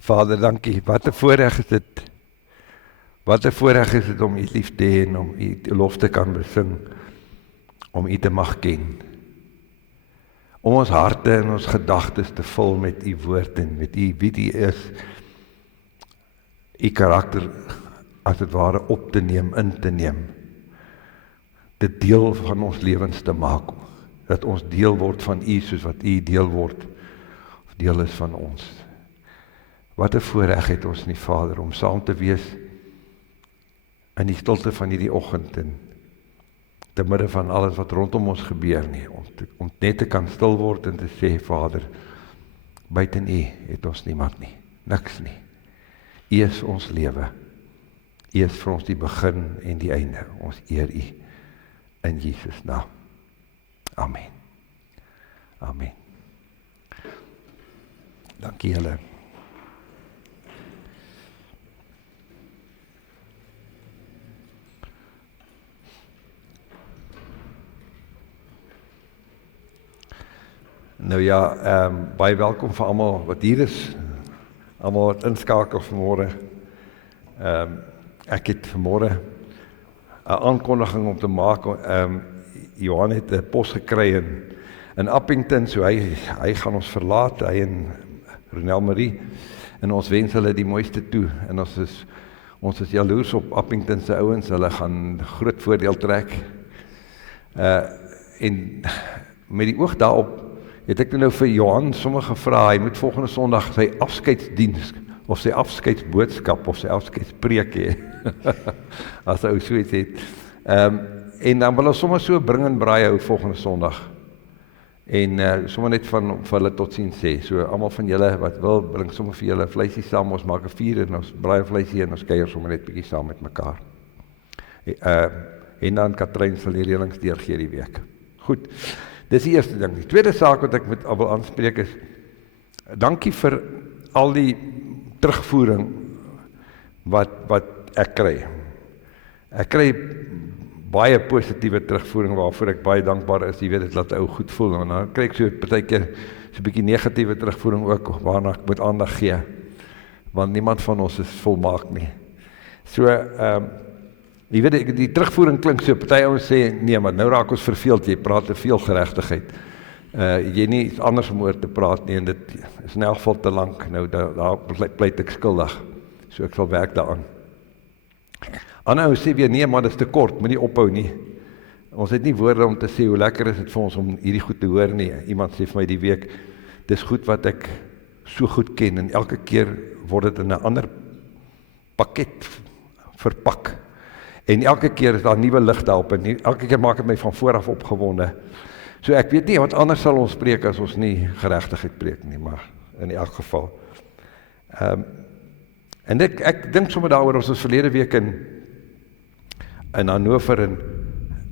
Vader, dankie. Wat 'n voorreg is dit. Wat 'n voorreg is dit om U lief te hê en om U lof te kan besing, om U te mag ken. Om ons harte en ons gedagtes te vul met U woord en met U wie U is, U karakter as dit ware op te neem, in te neem, dit deel van ons lewens te maak, dat ons deel word van U soos wat U deel word, of deel is van ons. Wat 'n voorreg het ons nie, Vader, om saam te wees in die stilte van hierdie oggend en te midde van alles wat rondom ons gebeur nie, om net te kan stil word en te sê, Vader, buiten U het ons niemand nie, niks nie. U is ons lewe. U is vir ons die begin en die einde. Ons eer U in Jesus naam. Amen. Amen. Dankie julle. Nou ja, baie welkom vir almal wat hier is, almal wat inskakel vanmôre. Ek het vanmôre 'n aankondiging om te maak. Johan het 'n pos gekry in Appington, so hy gaan ons verlaat, hy en Ronel Marie, en ons wens hulle die mooiste toe, en ons is jaloers op Appington se ouens, hulle gaan groot voordeel trek. En met die oog daarop, het ek nou vir Johan sommer gevra, hy moet volgende Sondag sy afskeidsdiens, of sy afskeidsboodskap, of sy afskeidspreek hê, as hy so iets het. En dan wil ons sommer so bring en braai hou volgende Sondag, en sommer net vir hulle totsiens sê, so almal van julle wat wil, bring sommer vir julle vleisie saam, ons maak 'n vuur, en ons braai vleisie, en ons kuier sommer net bietjie saam met mekaar. En dan Katrein sal die reëlings deurgee die week. Goed. Dis die eerste ding. Die tweede saak wat ek met wil aanspreek is, dankie vir al die terugvoering wat ek kry. Ek kry baie positiewe terugvoering waarvoor ek baie dankbaar is. Jy weet, dit laat ou goed voel, en dan kry ek so partykeer so 'n bietjie negatiewe terugvoering ook, waarna ek moet aandag gee, want niemand van ons is volmaak nie. So, jy weet, die terugvoering klink so, party ouens sê, nee, maar nou raak ons verveeld, jy praat te veel geregtigheid. Jy nie iets anders om oor te praat nie, en dit is in elk geval te lank, nou daar pleit ek skuldig, so ek sal werk daaraan. Ander ouens sê weer, nee, maar dit is te kort, moet nie ophou nie. Ons het nie woorde om te sê, hoe lekker is dit vir ons om hierdie goed te hoor nie. Iemand sê vir my die week, dis goed wat ek so goed ken, en elke keer word dit in 'n ander pakket verpak. En elke keer is daar nuwe lig daarop, en elke keer maak dit my van vooraf opgewonde. So ek weet nie, wat anders sal ons preek as ons nie geregtigheid preek nie, maar in elk geval. En ek dink sommer daaroor, ons is verlede week in Hannover,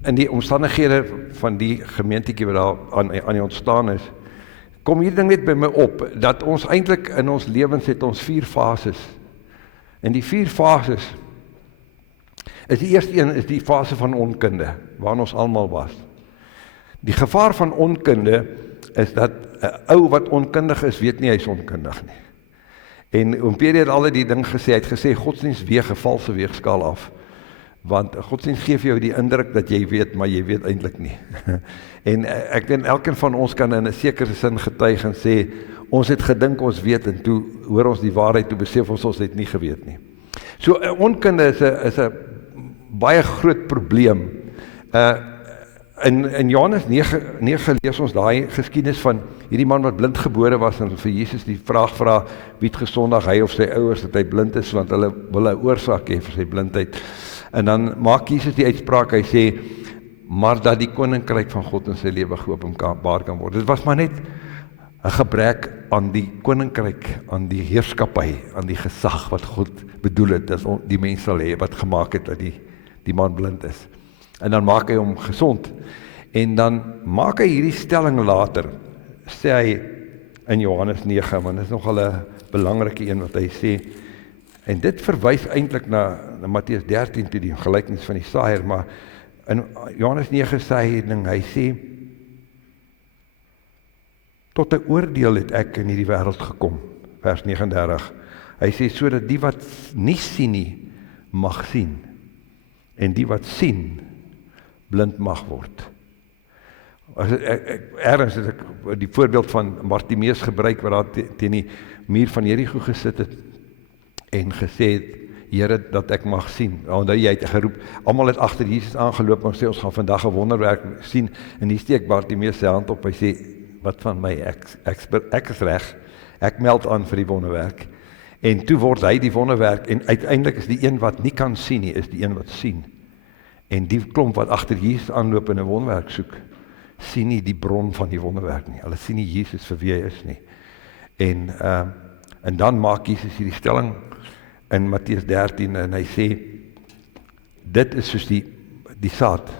in die omstandighede van die gemeentetjie wat daar aan die ontstaan is, kom hierdie ding net by my op, dat ons eintlik in ons lewens het ons 4 fases. En die 4 fases, is die eerste een is die fase van onkunde, waarin ons almal was. Die gevaar van onkunde is dat 'n ou wat onkundig is, weet nie hy is onkundig nie. En oom Pierre het altyd die ding gesê, hy het gesê, godsdienst weeg 'n valse weegskaal af, want godsdienst gee vir jou die indruk dat jy weet, maar jy weet eintlik nie. En ek dink elkeen van ons kan in 'n sekere sin getuig en sê, ons het gedink ons weet, en toe hoor ons die waarheid, toe besef ons het nie geweet nie. So onkunde is 'n baie groot probleem. In Johannes 9 lees ons daai geskiedenis van hierdie man wat blind gebore was, en vir Jesus die vraag vra, wie het gesondig, hy of sy ouers, dat hy blind is, want hulle wil 'n oorsaak hê vir sy blindheid. En dan maak Jesus die uitspraak, hy sê, maar dat die koninkryk van God in sy lewe geopenbaar kan word. Dit was maar net 'n gebrek aan die koninkryk, aan die heerskappy, aan die gesag wat God bedoel het, dat die mens sal hê, wat gemaak het dat die man blind is. En dan maak hy hom gesond. En dan maak hy hierdie stelling later, sê hy in Johannes 9, want dit is nogal 'n belangrike een wat hy sê, en dit verwys eintlik na Matteus 13, die gelykenis van die saaiër, maar in Johannes 9 sê hy sê, tot 'n oordeel het ek in hierdie wêreld gekom, vers 39. Hy sê, sodat die wat nie sien nie, mag sien. En die wat sien, blind mag word. Ergens het ek die voorbeeld van Bartimeus gebruik, waar daar teen die muur van Jericho gesit het, en gesê het, Here, dat ek mag sien. Onthou jy het geroep, almal het agter Jesus aangeloop, en sê, ons gaan vandag 'n wonderwerk sien, en hier steek Bartimeus sy hand op, hy sê, wat van my, ek is reg, ek meld aan vir die wonderwerk, en toe word hy die wonderwerk, en uiteindelik is die een wat nie kan sien nie, is die een wat sien, en die klomp wat agter Jesus aanloop en 'n wonderwerk soek, sien nie die bron van die wonderwerk nie, hulle sien nie Jesus vir wie hy is nie, en dan maak Jesus hierdie stelling, in Matteus 13, en hy sê, dit is soos die saad,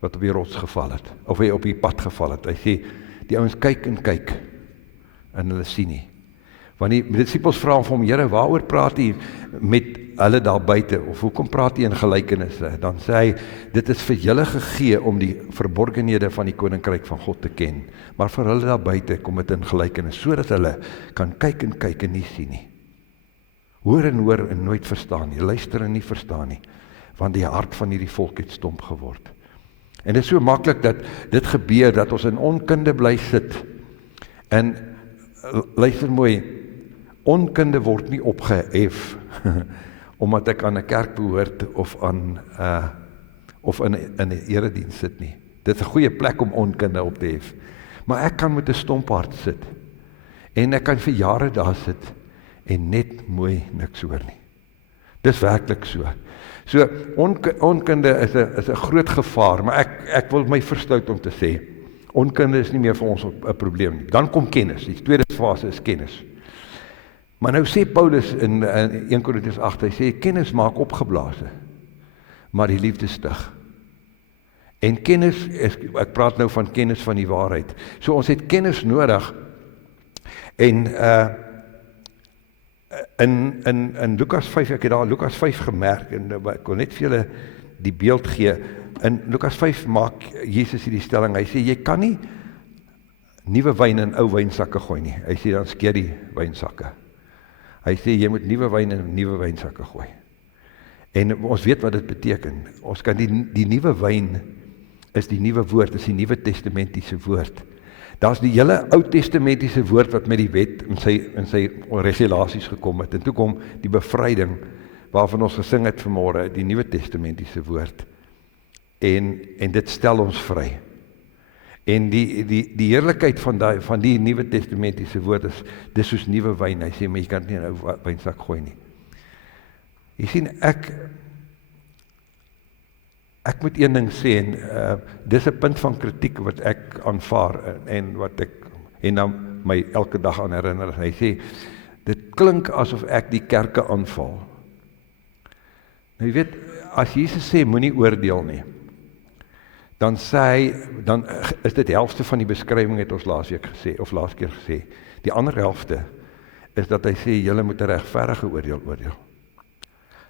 wat op die rots geval het, of hy op die pad geval het, hy sê, die ouens kyk, en hulle sien nie, want die disciples vra vir hom, Here, waaroor praat hy met hulle daar buite, of hoekom praat hy in gelykenisse, dan sê hy, dit is vir julle gegee, om die verborgenhede van die koninkryk van God te ken, maar vir hulle daar buite, kom dit in gelykenis, sodat hulle kan kyk en nie sien nie, hoor en nooit verstaan nie, luister en nie verstaan nie, want die hart van hierdie volk het stomp geword. En dit is so maklik dat dit gebeur, dat ons in onkunde bly sit, en luister mooi, onkunde word nie opgehef, omdat ek aan 'n kerk behoort, of in 'n erediens sit nie. Dit is 'n goeie plek om onkunde op te hef, maar ek kan met 'n stomp hart sit, en ek kan vir jare daar sit, en net mooi niks hoor nie. Dis werklik so. So, onkunde is 'n groot gevaar, maar ek wil my verstout om te sê, onkunde is nie meer vir ons 'n probleem nie. Dan kom kennis, die tweede fase is kennis. Maar nou sê Paulus in 1 Korintiërs 8, hy sê, kennis maak opgeblaase, maar die liefde stig. En kennis, ek praat nou van kennis van die waarheid. So ons het kennis nodig, en in Lukas 5, ek het daar Lukas 5 gemerk, en ek kon net vir julle die beeld gee, in Lukas 5 maak Jesus hierdie stelling, hy sê, jy kan nie nuwe wyn in ou wynsakke gooi nie, hy sê, dan skeer die wynsakke, hy sê, jy moet nuwe wyn in nuwe wynsakke gooi, en ons weet wat dit beteken, ons kan die nuwe wyn, is die nuwe woord, is die nuwe testamentiese woord, daar is die hele Ou Testamentiese woord wat met die wet in sy regulasies gekom het, en toe kom die bevryding waarvan ons gesing het vanmôre, die Nuwe Testamentiese woord, en dit stel ons vry. En die heerlikheid van die Nuwe Testamentiese woord is, dis soos nuwe wyn, hy sê, maar jy kan het nie in 'n ou wynsak gooi nie. Jy sien, ek moet een ding sê, en dis 'n punt van kritiek wat ek aanvaar, en wat ek, en dan my elke dag aan herinner, hy sê, dit klink asof ek die kerke aanval. Nou jy weet, as Jesus sê, moenie oordeel nie, dan sê hy, dan is dit helfte van die beskrywing het ons laas keer gesê, die ander helfte, is dat hy sê, julle moet 'n regverdige oordeel.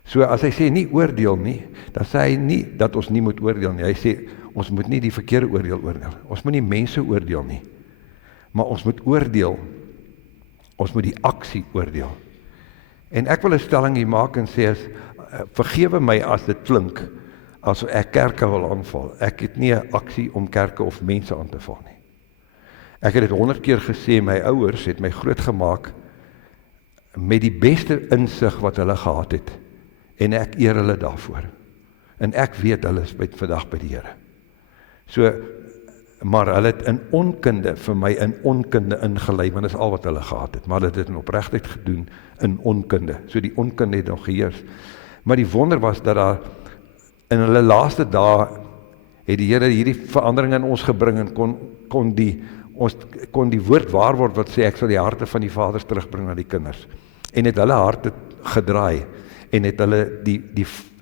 So as hy sê nie oordeel nie, dan sê hy nie dat ons nie moet oordeel nie. Hy sê ons moet nie die verkeerde oordeel. Ons moet nie mense oordeel nie. Maar ons moet oordeel. Ons moet die aksie oordeel. En ek wil 'n stelling hier maak en sê, vergewe my as dit klink asof ek kerke wil aanval. Ek het nie 'n aksie om kerke of mense aan te val nie. Ek het dit 100 keer gesê, my ouers het my groot gemaak met die beste insig wat hulle gehad het. En ek eer hulle daarvoor. En ek weet hulle is vandag by die Here. So, maar hulle het in onkunde, vir my in onkunde ingelei, want dit is al wat hulle gehad het. Maar hulle het dit in opregtheid gedoen in onkunde. So die onkunde het nog geheers. Maar die wonder was dat daar in hulle laaste dae het die Here hierdie verandering in ons gebring en kon die woord waar word wat sê ek sal die harte van die vaders terugbring na die kinders. En het hulle harte gedraai. En het hulle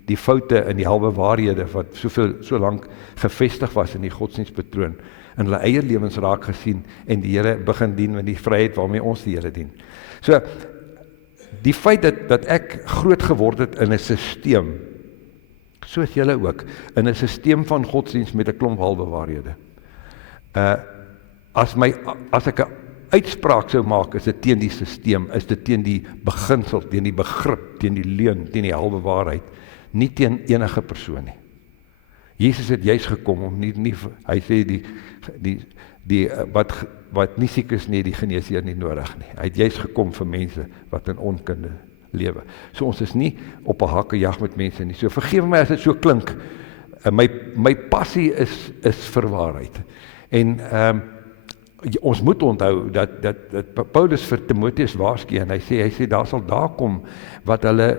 die foute en die halwe waarhede wat so lank gevestig was in die godsdienstpatroon in hulle eie lewens raak gesien en die Here begin dien met die vryheid waarmee ons die Here dien. So die feit dat ek groot geword het in 'n sisteem, soos julle ook, in 'n sisteem van godsdienst met 'n klomp halwe waarhede. As ek 'n uitspraak sou maak, is dit teen die sisteem, is dit teen die beginsel, teen die begrip, teen die leuen, teen die halwe waarheid, nie teen enige persoon nie. Jesus het juist gekom om nie hy sê wat nie siek is nie, die geneesheer nie nodig nie. Hy het juist gekom vir mense wat in onkunde lewe. So ons is nie op 'n hakkejag met mense nie. So vergewe my as dit so klink. My passie is vir waarheid. En ons moet onthou dat Paulus vir Timoteus waarsku en hy sê daar sal daar kom wat hulle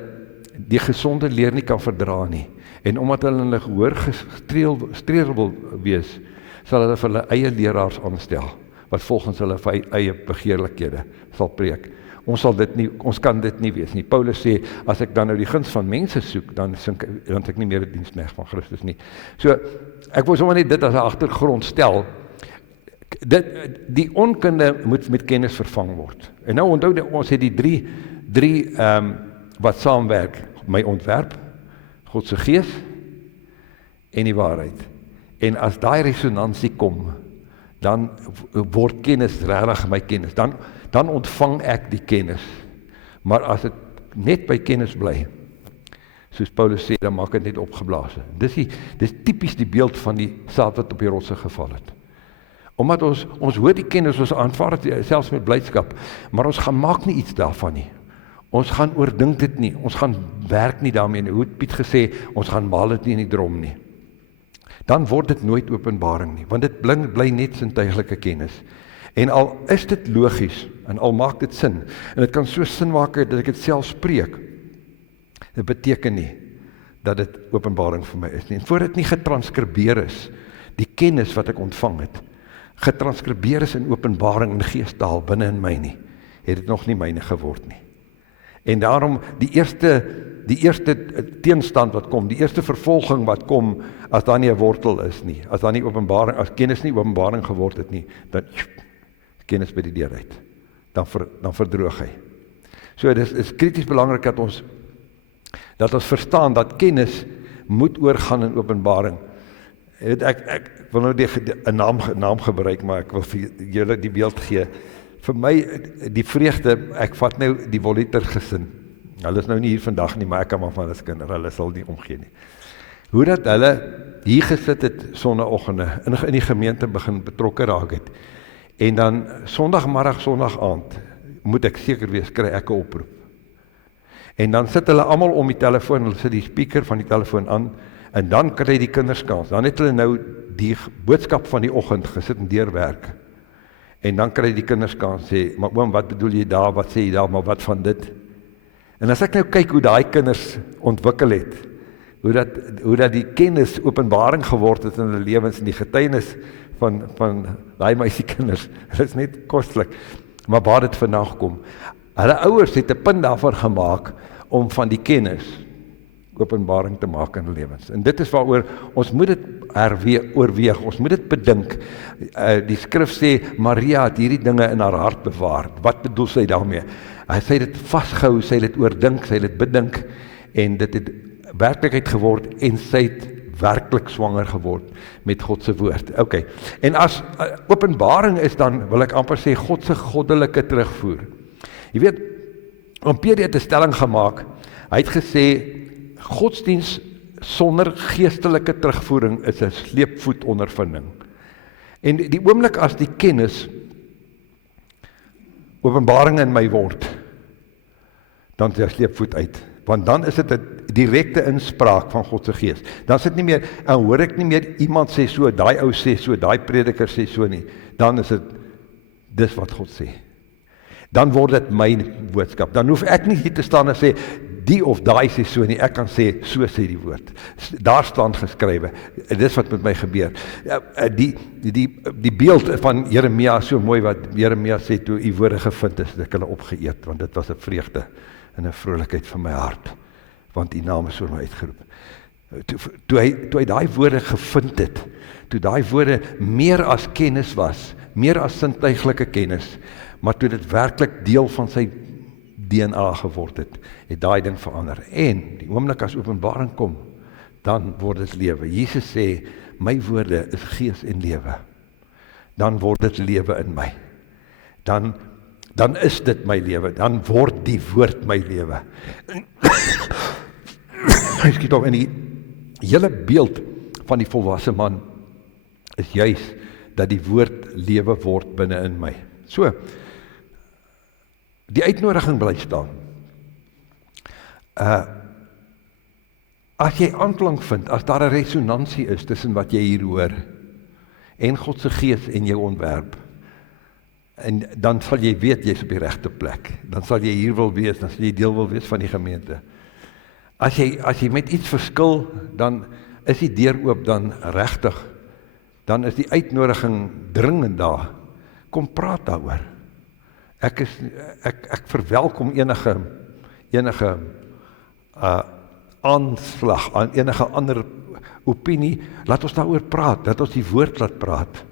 die gesonde leer nie kan verdra nie. En omdat hulle in hulle gehoor gestreel wil wees, sal hulle vir hulle eie leraars aanstel wat volgens hulle eie begeerlikhede sal preek. Ons kan dit nie wees nie. Paulus sê, as ek dan nou die guns van mense soek, dan is ek nie meer 'n diensknegt van Christus nie. So, ek wil sommer net dit as 'n agtergrond stel. Die onkunde moet met kennis vervang word. En nou onthou, ons het die drie wat saamwerk. My ontwerp, God se gees en die waarheid. En as daai resonansie kom, dan word kennis regtig my kennis. Dan ontvang ek die kennis. Maar as dit net by kennis bly, soos Paulus sê, dan maak dit net opgeblaas. Dis tipies die beeld van die saad wat op die rotse geval het. Omdat ons hoor die kennis, ons aanvaar dit selfs met blydskap, maar ons gaan maak nie iets daarvan nie. Ons gaan oordink dit nie, ons gaan werk nie daarmee nie. Hoe het Piet gesê, ons gaan maal dit nie in die drom nie. Dan word dit nooit openbaring nie, want dit bly net sintuiglike kennis. En al is dit logies, en al maak dit sin, en dit kan so sin maak dat ek dit self spreek, dit beteken nie, dat dit openbaring vir my is nie. En voordat dit nie getranskribeer is, die kennis wat ek ontvang het, getranskribeer is in openbaring en geestaal binne in my nie, het dit nog nie myne geword nie. En daarom die eerste teenstand wat kom, die eerste vervolging wat kom, as daar nie 'n wortel is nie, as daar nie openbaring, as kennis nie openbaring geword het nie, dan kennis by die deur uit, dan verdroog hy. So dit is krities belangrik dat ons verstaan dat kennis moet oorgaan in openbaring. Ek wil nou 'n naam gebruik, maar ek wil vir julle die beeld gee. Vir my, die vreugde, ek vat nou die Voliter gesin. Hulle is nou nie hier vandag nie, maar ek kan maar van hulle kinders, hulle sal nie omgee nie. Hoe dat hulle hier gesit het sonnaoggende, in die gemeente begin betrokke raak het. En dan sondagmiddag, sondagaand, moet ek seker wees, kry ek 'n oproep. En dan sit hulle almal om die telefoon, hulle sit die speaker van die telefoon aan, en dan kry die kinders kans. Dan het hulle nou die boodskap van die oggend gesit en deurwerk. En dan kry die kinders kans sê, maar oom, wat bedoel jy daar, wat sê jy daar, maar wat van dit? En as ek nou kyk hoe daai kinders ontwikkel het, hoe dat die kennis openbaring geword het in hulle lewens en die getuienis van daai meisiekinders, dit is net koslik, maar waar dit vandag kom. Hulle ouers het 'n punt daarvan gemaak om van die kennis openbaring te maak in hulle lewens. En dit is waaroor ons moet dit oorweeg, ons moet dit bedink. Die skrif sê, Maria het hierdie dinge in haar hart bewaar. Wat bedoel sy daarmee? Sy het dit vasgehou, sy het dit oordink, sy het dit bedink, en dit het werklikheid geword, en sy het werklik swanger geword met God se woord. Okay. En as openbaring is dan, wil ek amper sê, God se goddelike terugvoer. Jy weet, Pierre het 'n stelling gemaak, hy het gesê, godsdiens sonder geestelike terugvoering is 'n sleepvoet ondervinding. En die oomblik as die kennis openbaring in my word, dan is 'n sleepvoet uit. Want dan is dit 'n direkte inspraak van God se gees. Dan sit nie meer, en hoor ek nie meer iemand sê so, daai ou sê so, daai prediker sê so nie. Dan is dit, dis wat God sê. Dan word dit my boodskap. Dan hoef ek nie hier te staan en sê, die of daai sê so nie, ek kan sê, so sê die woord. Daar staan geskrywe, dis wat met my gebeur. Die beeld van Jeremia, so mooi wat Jeremia sê, toe u woorde gevind is, het ek hulle opgeëet, want dit was 'n vreugde en 'n vrolikheid van my hart, want u naam is oor my uitgeroep. Toe hy daai woorde gevind het, toe daai woorde meer as kennis was, meer as sintuiglike kennis, maar toe dit werklik deel van sy DNA geword het daai ding verander. En die oomblik as openbaring kom, dan word dit lewe. Jesus sê, my woorde is gees en lewe. Dan word dit lewe in my. dan is dit my lewe, dan word die woord my lewe. Ek skiet op, en die hele beeld van die volwasse man is juis dat die woord lewe word binne in my. So, die uitnodiging bly staan. As jy aanklank vind, as daar 'n resonansie is tussen wat jy hier hoor en God se gees en jou ontwerp, en dan sal jy weet jy's op die regte plek. Dan sal jy hier wil wees, dan sal jy deel wil wees van die gemeente. As jy met iets verskil, dan is die deur oop, dan regtig, dan is die uitnodiging dringend daar. Kom praat daaroor. Ek verwelkom enige aanslag aan enige ander opinie. Laat ons daaroor praat, laat ons die woord laat praat.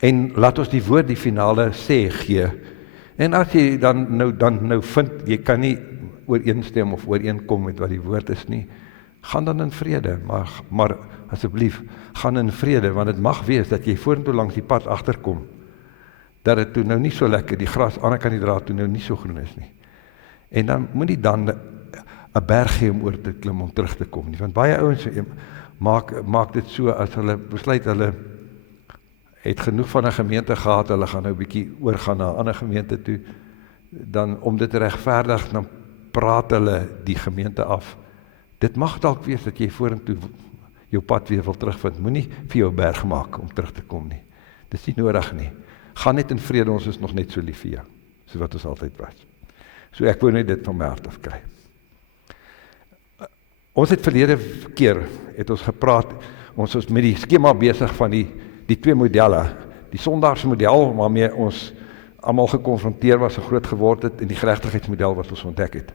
En laat ons die woord die finale sê gee. En as jy dan nou vind, jy kan nie ooreenstem of ooreenkom met wat die woord is nie, gaan dan in vrede, maar asseblief, gaan in vrede, want het mag wees dat jy vorentoe langs die pad agterkom, dat het toe nou nie so lekker, die gras aan die kant die draad toe nou nie so groen is nie. En dan moet nie dan 'n berg gee om oor te klim om terug te kom nie, want baie ouens maak dit so, as hulle besluit hulle het genoeg van 'n gemeente gehad, hulle gaan nou 'n bietjie oorgaan na 'n ander gemeente toe, dan om dit te regverdig, dan praat hulle die gemeente af. Dit mag dalk wees dat jy vorentoe jou pad weer wil terugvind, moenie vir jou berg maak om terug te kom nie. Dis nie nodig nie. Gaan net in vrede, ons is nog net so lief vir jou, so wat ons altyd was. So ek wou net dit van my hart af kry. Ons het verlede keer, het ons gepraat, ons is met die skema besig van die twee modelle, die sondagsmodel waarmee ons almal gekonfronteer was, en groot geword het, en die geregtigheidsmodel wat ons ontdek het.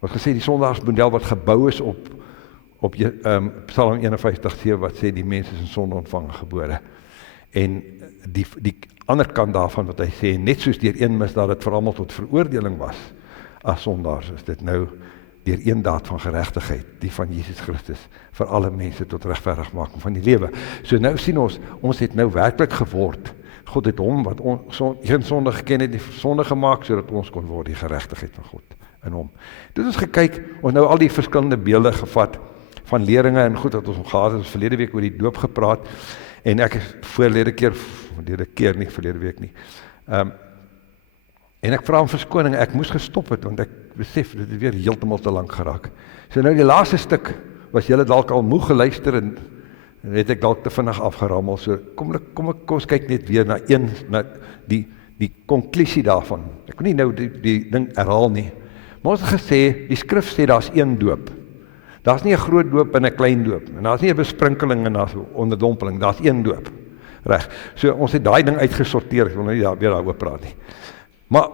Ons gesê die sondagsmodel wat gebou is op Psalm 51:7 wat sê die mens is in sonde ontvang gebore. En die ander kant daarvan wat hy sê, net soos deur een misdaad dit vir almal tot veroordeling was, as sondaars is dit nou deur een daad van geregtigheid, die van Jesus Christus, vir alle mense tot regverdigmaking van die lewe. So nou sien ons het nou werklik geword. God het hom wat geen sonde geken het, die sonde gemaak, sodat ons kon word die geregtigheid van God in hom. Toe ons gekyk, ons nou al die verskillende beelde gevat, van leringe en goed wat ons gehad het, ons verlede week oor die doop gepraat, en ek is verlede week nie, en ek vra om verskoning, ek moes gestop het, want ek besef, dit het weer heeltemal te lang geraak. So nou die laaste stuk, was julle dalk al moeg geluister, en het ek dalk te vinnig afgerammel, so kom ons kyk net weer na die konklusie daarvan. Ek wil nie nou die ding herhaal nie, maar ons het gesê, die skrif sê, daar is een doop. Daar is nie 'n groot doop en 'n klein doop, en daar is nie 'n besprinkeling en daar is 'n onderdompeling, daar is een doop. Reg. So ons het daai ding uitgesorteer, ek wil nou nie weer daaroor praat nie. Maar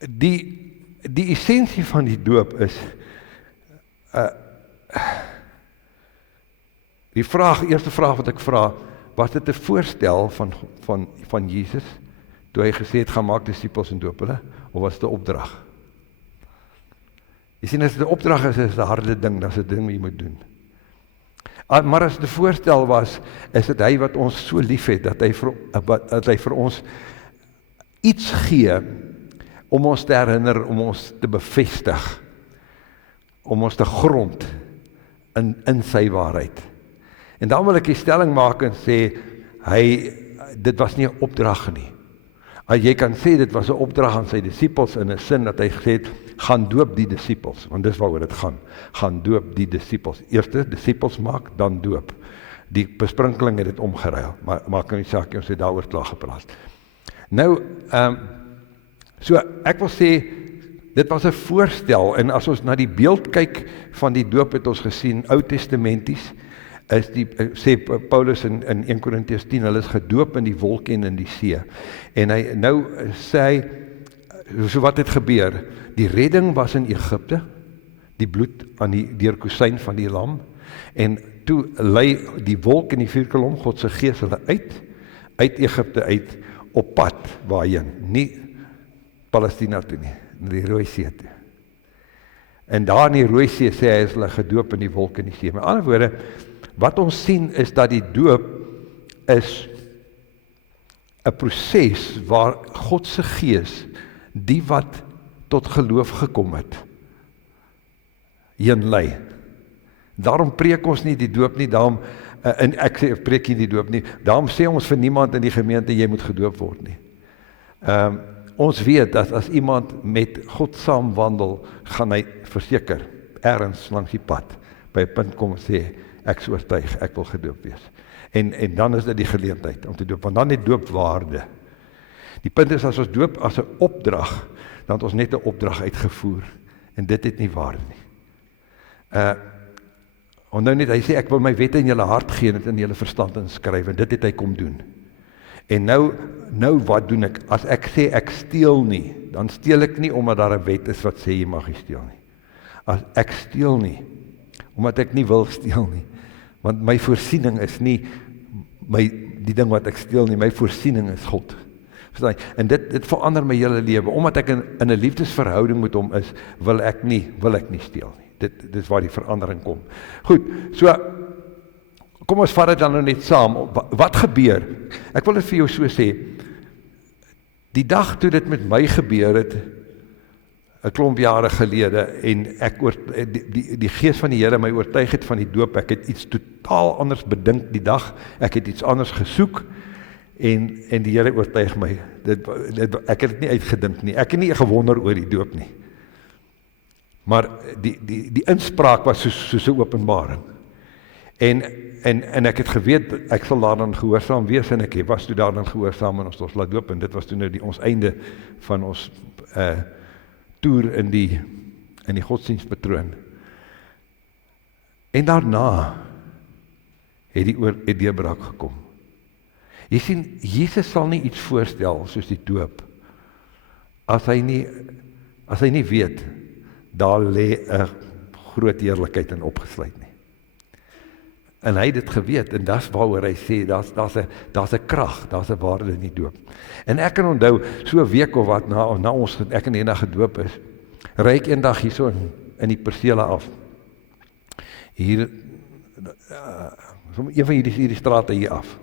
die essensie van die doop is die eerste vraag wat ek vra, was dit 'n voorstel van Jesus toe hy gesê het, gaan maak disippels en doop hulle, of was dit 'n opdrag? Jy sien, as dit 'n opdrag is dit 'n harde ding, dat is 'n ding wat jy moet doen. Maar as dit 'n voorstel was, is dit hy wat ons so lief het, dat hy vir ons iets gee, om ons te herinner, om ons te bevestig, om ons te grond in sy waarheid. En dan wil ek die stelling maak en sê, dit was nie 'n opdrag nie. Jy kan sê, dit was 'n opdrag aan sy disippels, in 'n sin dat hy gesê het, gaan doop die disippels, want dis waaroor dit gaan doop die disippels. Eerste disippels maak, dan doop. Die besprinkeling het dit omgeruil, maar maak nou nie saak, ons het daaroor klaar gepraat. Nou, so ek wil sê, dit was 'n voorstel, en as ons na die beeld kyk van die doop, het ons gesien, Oud-testamenties, sê Paulus in 1 Korintiërs 10, hulle is gedoop in die wolke en in die see. En hy nou sê hy, so wat het gebeur? Die redding was in Egipte, die bloed deur kusyn van die lam, en toe lei die wolk en die vuurkolom, God se gees hulle uit Egipte uit, op pad waarheen, nie Palestina toe nie, na die Rooi See toe. En daar in die Rooi See sê hy is hulle gedoop in die wolk en die see. Met ander woorde, wat ons sien is dat die doop is 'n proses waar God se Gees, die wat tot geloof gekom het, heen lei. Daarom preek ons nie die doop nie, daarom, en ek sê, preek nie die doop nie, daarom sê ons vir niemand in die gemeente, jy moet gedoop word nie. Ons weet dat as iemand met God saam wandel, gaan hy verseker, ergens langs die pad, by 'n punt kom en sê, ek is oortuig, ek wil gedoop wees. En dan is dit die geleentheid om te doop, want dan het doop waarde. Die punt is, as ons doop as 'n opdrag, dan het ons net 'n opdrag uitgevoer, en dit het nie waarde nie. Onthou net, hy sê, ek wil my wette in julle hart gee, en dit in julle verstand inskryf, en dit het hy kom doen. En nou wat doen ek? As ek sê ek steel nie, dan steel ek nie omdat daar 'n wet is wat sê jy mag nie steel nie. As ek steel nie, omdat ek nie wil steel nie, want my voorsiening is nie die ding wat ek steel nie, my voorsiening is God. Verstaan jy? En dit verander my hele lewe, omdat ek in 'n liefdesverhouding met hom is, wil ek nie steel nie. Dit is waar die verandering kom. Goed, so, kom ons vat dit dan nou net saam. Wat gebeur? Ek wil dit vir jou so sê, die dag toe dit met my gebeur het, 'n klomp jare gelede, en ek die Gees van die Here my oortuig het van die doop, ek het iets totaal anders bedink die dag, ek het iets anders gesoek, en die Here oortuig my, ek het dit nie uitgedink nie, ek het nie gewonder oor die doop nie, maar die inspraak was soos 'n openbaring, en ek het geweet, ek sal daarin gehoorsaam wees, en ek was toe daarin gehoorsaam, en ons laat doop, en dit was toe nou ons einde van ons toer in die godsdienstpatroon. En daarna het die deurbraak gekom. Jy sien, Jesus sal nie iets voorstel soos die doop, as hy nie weet, daar lê 'n groot heerlikheid in opgesluit nie. En hy het dit geweet, en dis waaroor hy sê, daar's 'n krag, daar's 'n waarde in die doop. En ek kan onthou, so 'n week of wat, na ons, ek en Hena gedoop is, ry ek eendag hier so in die persele af. Hier, een van hierdie strate hier af.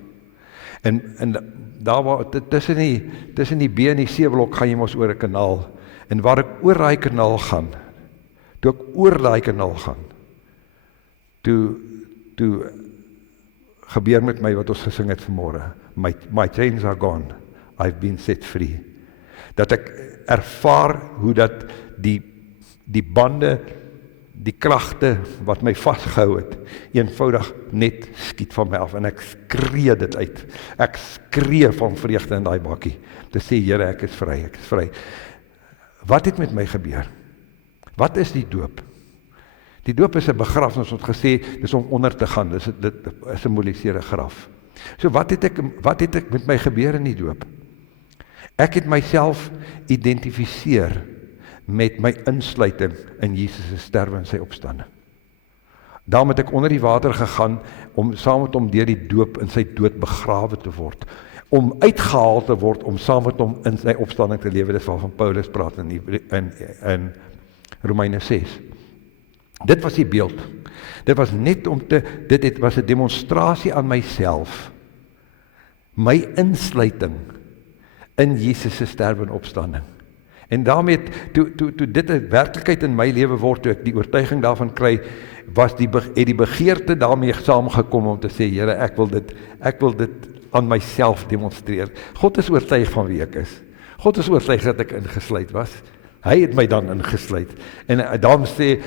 En daar waar, tussen die B en die C-blok, gaan jy mos oor 'n kanaal. En waar ek oor daai kanaal gaan, toe gebeur met my wat ons gesing het vanmôre. My chains are gone, I've been set free. Dat ek ervaar hoe dat die bande, die kragte wat my vasgehou het, eenvoudig net skiet van my af, en ek skree dit uit. Ek skree van vreugde in daai bakkie, te sê, Here, ek is vry. Wat het met my gebeur? Wat is die doop? Die doop is 'n begrafnis, ons het gesê, dis om onder te gaan, dit symboliseer 'n graf. So wat het ek met my gebeur in die doop? Ek het myself identifiseer met my insluiting in Jesus se sterwe en sy opstanding. Daarom het ek onder die water gegaan, om saam met hom deur die doop in sy dood begrawe te word, om uitgehaal te word, om saam met hom in sy opstanding te lewe. Dis waarvan Paulus praat in Romeine 6. Dit was die beeld. Dit was net dit was 'n demonstrasie aan myself, my insluiting in Jesus se sterwe en opstanding. En daarmee, toe dit 'n werklikheid in my lewe word, toe ek die oortuiging daarvan kry, het die begeerte daarmee saamgekom om te sê, Here, ek wil dit aan myself demonstreer. God is oortuig van wie ek is. God is oortuig dat ek ingesluit was. Hy het my dan ingesluit. En daarom sê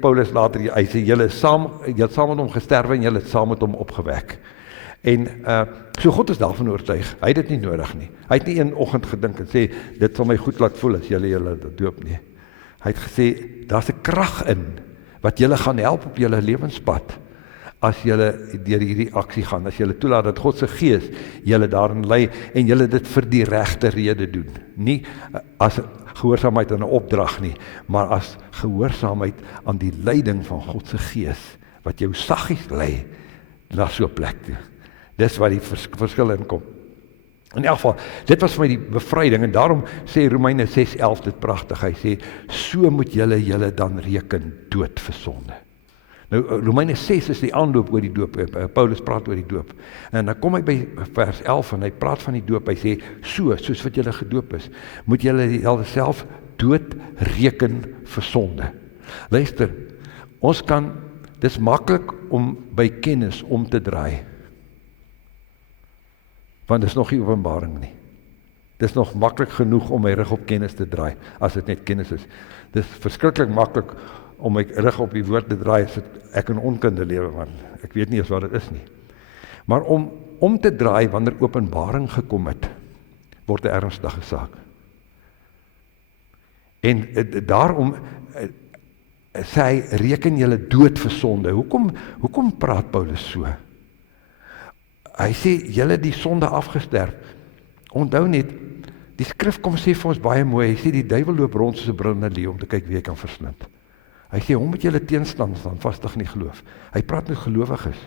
Paulus later, hy sê, jy het saam met hom gesterwe en jy het saam met hom opgewek. En so God is daarvan oortuig. Hy het dit nie nodig nie. Hy het nie een oggend gedink en sê, dit sal my goed laat voel as julle doop nie. Hy het gesê, daar's 'n krag in, wat julle gaan help op julle lewenspad, as julle deur hierdie aksie gaan, as julle toelaat dat God se Gees julle daarin lei, en julle dit vir die regte rede doen. Nie as gehoorsaamheid aan 'n opdrag nie, maar as gehoorsaamheid aan die leiding van God se Gees, wat jou saggies lei, na so 'n plek toe. Dis waar die verskil in kom. In elk geval, dit was vir my die bevryding, en daarom sê Romeine 6:11 dit pragtig, hy sê, so moet julle dan reken dood vir sonde. Nou, Romeine 6 is die aanloop oor die doop, Paulus praat oor die doop, en dan kom hy by vers 11, en hy praat van die doop, hy sê, soos wat julle gedoop is, moet julle self dood reken vir sonde. Luister, ons kan, dis maklik om by kennis om te draai, want dis nog nie openbaring nie. Dis nog maklik genoeg om my rug op kennis te draai, as dit net kennis is. Dis verskriklik maklik om my rug op die woord te draai, as ek in onkunde lewe, want ek weet nie eens wat dit is nie. Maar om te draai, wanneer openbaring gekom het, word 'n ernstige saak. En daarom sê hy, reken julle dood vir sonde. Hoekom praat Paulus so? Hy sê, julle die sonde afgesterf. Onthou net, die skrif kom sê vir ons baie mooi, hy sê, die duiwel loop rond soos 'n brullende leeu om te kyk wie hy kan verslind. Hy sê, hom moet julle teenstand vastig in die geloof. Hy praat met gelowiges.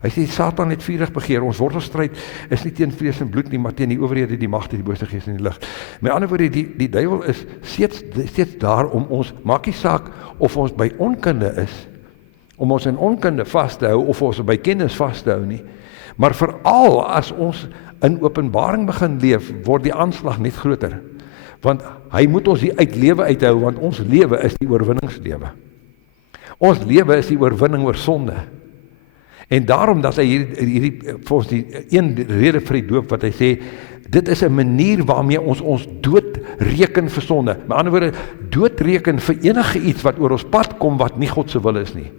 Hy sê, Satan het vurig begeer, ons wortelstryd is nie teen vlees en bloed nie, maar teen die owerhede, die magte, die bose gees in die lig. Met ander woorde, die duiwel is steeds daar om ons, maak nie saak of ons by onkunde is, om ons in onkunde vas te hou, of ons by kennis vas te hou nie, maar veral as ons in openbaring begin leef, word die aanslag net groter. Want hy moet ons hier uit lewe uithou, want ons lewe is die oorwinningslewe. Ons lewe is die oorwinning oor sonde. En daarom dat hy hierdie vir ons die een rede vir die doop, wat hy sê, dit is 'n manier waarmee ons dood reken vir sonde. Met ander woorde, dood reken vir enige iets wat oor ons pad kom, wat nie God se wil is nie.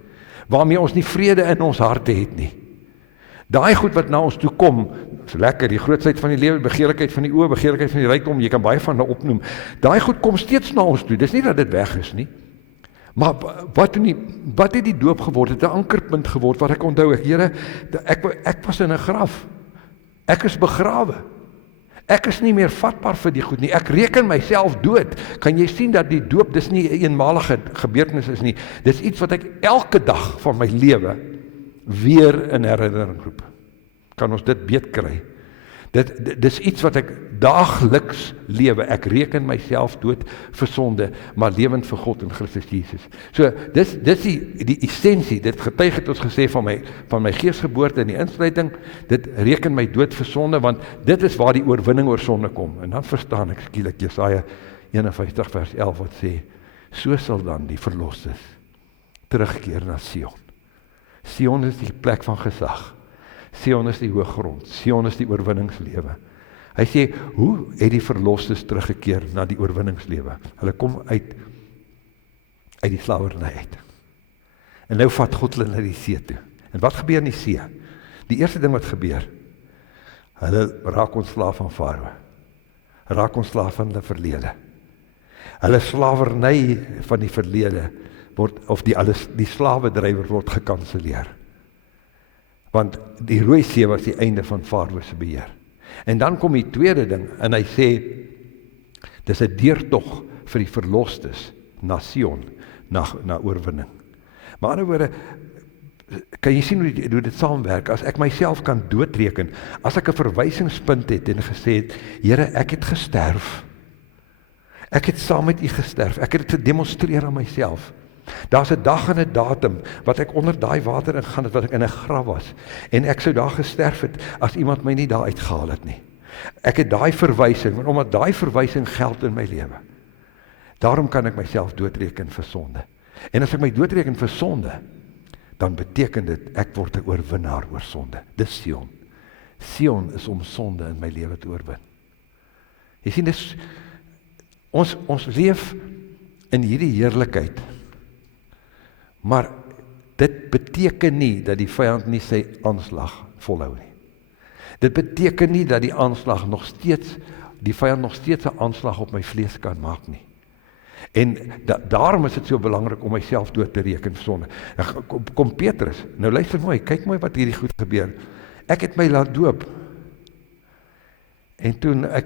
Waarmee ons nie vrede in ons harte het nie. Daai goed wat na ons toe kom, is lekker, die grootsheid van die lewe, begeerlikheid van die oë, begeerlikheid van die rykdom, jy kan baie van hulle opnoem. Daai goed kom steeds na ons toe, dis nie dat dit weg is nie. Maar wat het die doop geword? Het 'n ankerpunt geword, wat ek onthou, Here, ek was in 'n graf. Ek is begrawe. Ek is nie meer vatbaar vir die goed nie. Ek reken myself dood. Kan jy sien dat die doop, dis nie 'n eenmalige gebeurtenis is nie. Dis iets wat ek elke dag van my lewe weer in herinnering roep. Kan ons dit beet kry? Dis iets wat ek daagliks lewe. Ek reken myself dood vir sonde, maar lewend vir God in Christus Jesus. So, dis die essensie, dit getuig het ons gesê van my geesgeboorte en die insluiting, dit reken my dood vir sonde, want dit is waar die oorwinning oor sonde kom. En dan verstaan ek skielik Jesaja 51 vers 11 wat sê, so sal dan die verlosses terugkeer na Sion. Sion is die plek van gesag. Sion is die hoëgrond, Sion is die oorwinningslewe. Hy sê, hoe het die verlostes teruggekeer na die oorwinningslewe? Hulle kom uit die slawerny uit. En nou vat God hulle na die see toe. En wat gebeur in die see? Die eerste ding wat gebeur, hulle raak ontslaaf van Farao. Raak ontslaaf van hulle verlede. Hulle slawerny van die verlede word, of die slawedrywer word gekanseleer. Want die Rooi See was die einde van Farao se beheer. En dan kom die tweede ding, en hy sê, dis 'n deurtog vir die verlostes na Sion, na oorwinning. Maar ander woorde, kan jy sien hoe dit saamwerk, as ek myself kan doodreken, as ek 'n verwysingspunt het en gesê het, Here, ek het gesterf. Ek het saam met U gesterf, ek het dit gedemonstreer aan myself. Daar's 'n dag en 'n datum wat ek onder daai water ingaan het, wat ek in 'n graf was, en ek sou daar gesterf het as iemand my nie daar uitgehaal het nie. Ek het daai verwysing, want omdat daai verwysing geld in my lewe. Daarom kan ek myself doodreken vir sonde. En as ek my doodreken vir sonde, dan beteken dit ek word 'n oorwinnaar oor sonde. Dis Sion. Sion is om sonde in my lewe te oorwin. Jy sien, dis ons leef in hierdie heerlikheid. Maar dit beteken nie dat die vyand nie sy aanslag volhou nie. Dit beteken nie dat die vyand nog steeds 'n aanslag op my vlees kan maak nie. En daarom is dit so belangrik om myself dood te reken vir sonde. Kom Petrus, nou luister mooi, kyk mooi wat hierdie goed gebeur. Ek het my laat doop. En toe ek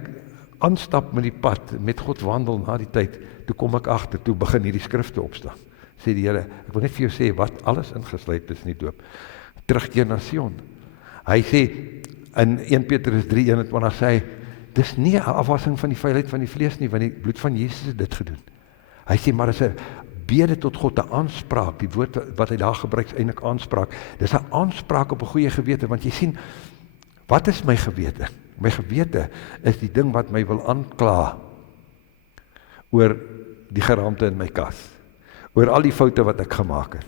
aanstap met die pad, met God wandel na die tyd, toe kom ek agter, toe begin hierdie skrifte opstaan. Sê die Here, ek wil net vir jou sê, wat alles ingesluit is in die doop. Terugkeer na Sion. Hy sê, in 1 Petrus 3:21 sê hy, dis nie 'n afwassing van die vuilheid van die vlees nie, want die bloed van Jesus het dit gedoen. Hy sê, maar is 'n bede tot God, 'n aanspraak, die woord wat hy daar gebruik is eintlik aanspraak. Dis 'n aanspraak op 'n goeie gewete, want jy sien, wat is my gewete? My gewete is die ding wat my wil aankla oor die geraamte in my kas, oor al die foute wat ek gemaak het.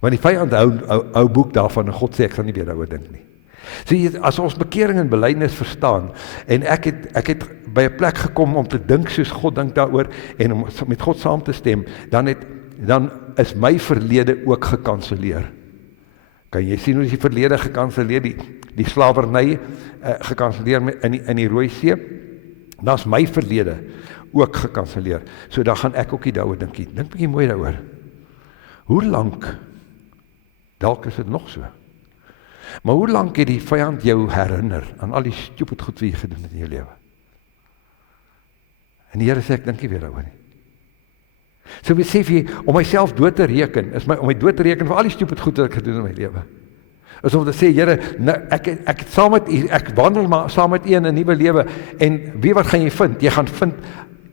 Want die vyand hou boek daarvan en God sê ek sal nie weer daaroor dink nie. So as ons bekering en belydenis verstaan en ek het by 'n plek gekom om te dink soos God dink daaroor en om met God saam te stem, dan is my verlede ook gekanselleer. Kan jy sien hoe is die verlede gekanselleer, die slawerny gekanselleer in die Rooi See? Dan is my verlede ook gekanselleer. So dan gaan ek ook nie daaroor dink nie. Dink bietjie mooi daaroor. Hoe lank, dalk is dit nog so, maar hoe lank het die vyand jou herinner aan al die stupid goed wat jy gedoen het in jou lewe? En die Here sê, ek dink nie weer daaroor nie. So besef jy, om myself dood te reken, om my dood te reken vir al die stupid goed wat ek gedoen in my lewe. Is om te sê, Here, nou, ek saam met u, ek wandel maar saam met u in 'n nuwe lewe, en weet wat gaan jy vind? Jy gaan vind,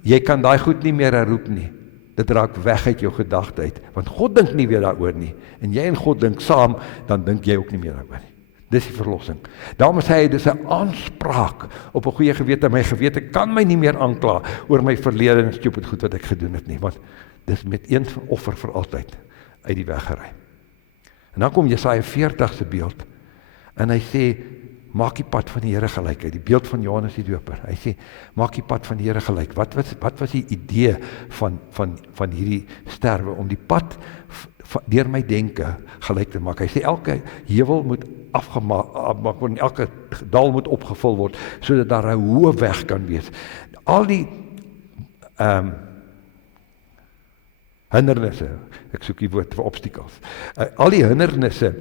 jy kan daai goed nie meer herroep nie. Dit raak weg uit jou gedagte uit, want God dink nie weer daaroor nie, en jy en God dink saam, dan dink jy ook nie meer daaroor nie. Dis die verlossing. Daarom sê hy, dis 'n aanspraak op 'n goeie gewete. My gewete kan my nie meer aankla oor my verlede en stupid goed wat ek gedoen het nie, want dis met een offer vir altyd uit die weg gery. En dan kom Jesaja 40 se beeld, en hy sê, maak die pad van die Here gelyk, die beeld van Johannes die Doper. Hy sê, maak die pad van die Here gelyk. Wat was die idee van hierdie sterwe, om die pad deur my denke gelyk te maak? Hy sê, elke heuwel moet afgemaak word, en elke dal moet opgevul word, sodat daar 'n hoë weg kan wees. Al die hindernisse, ek soek die woord vir obstacles, al die hindernisse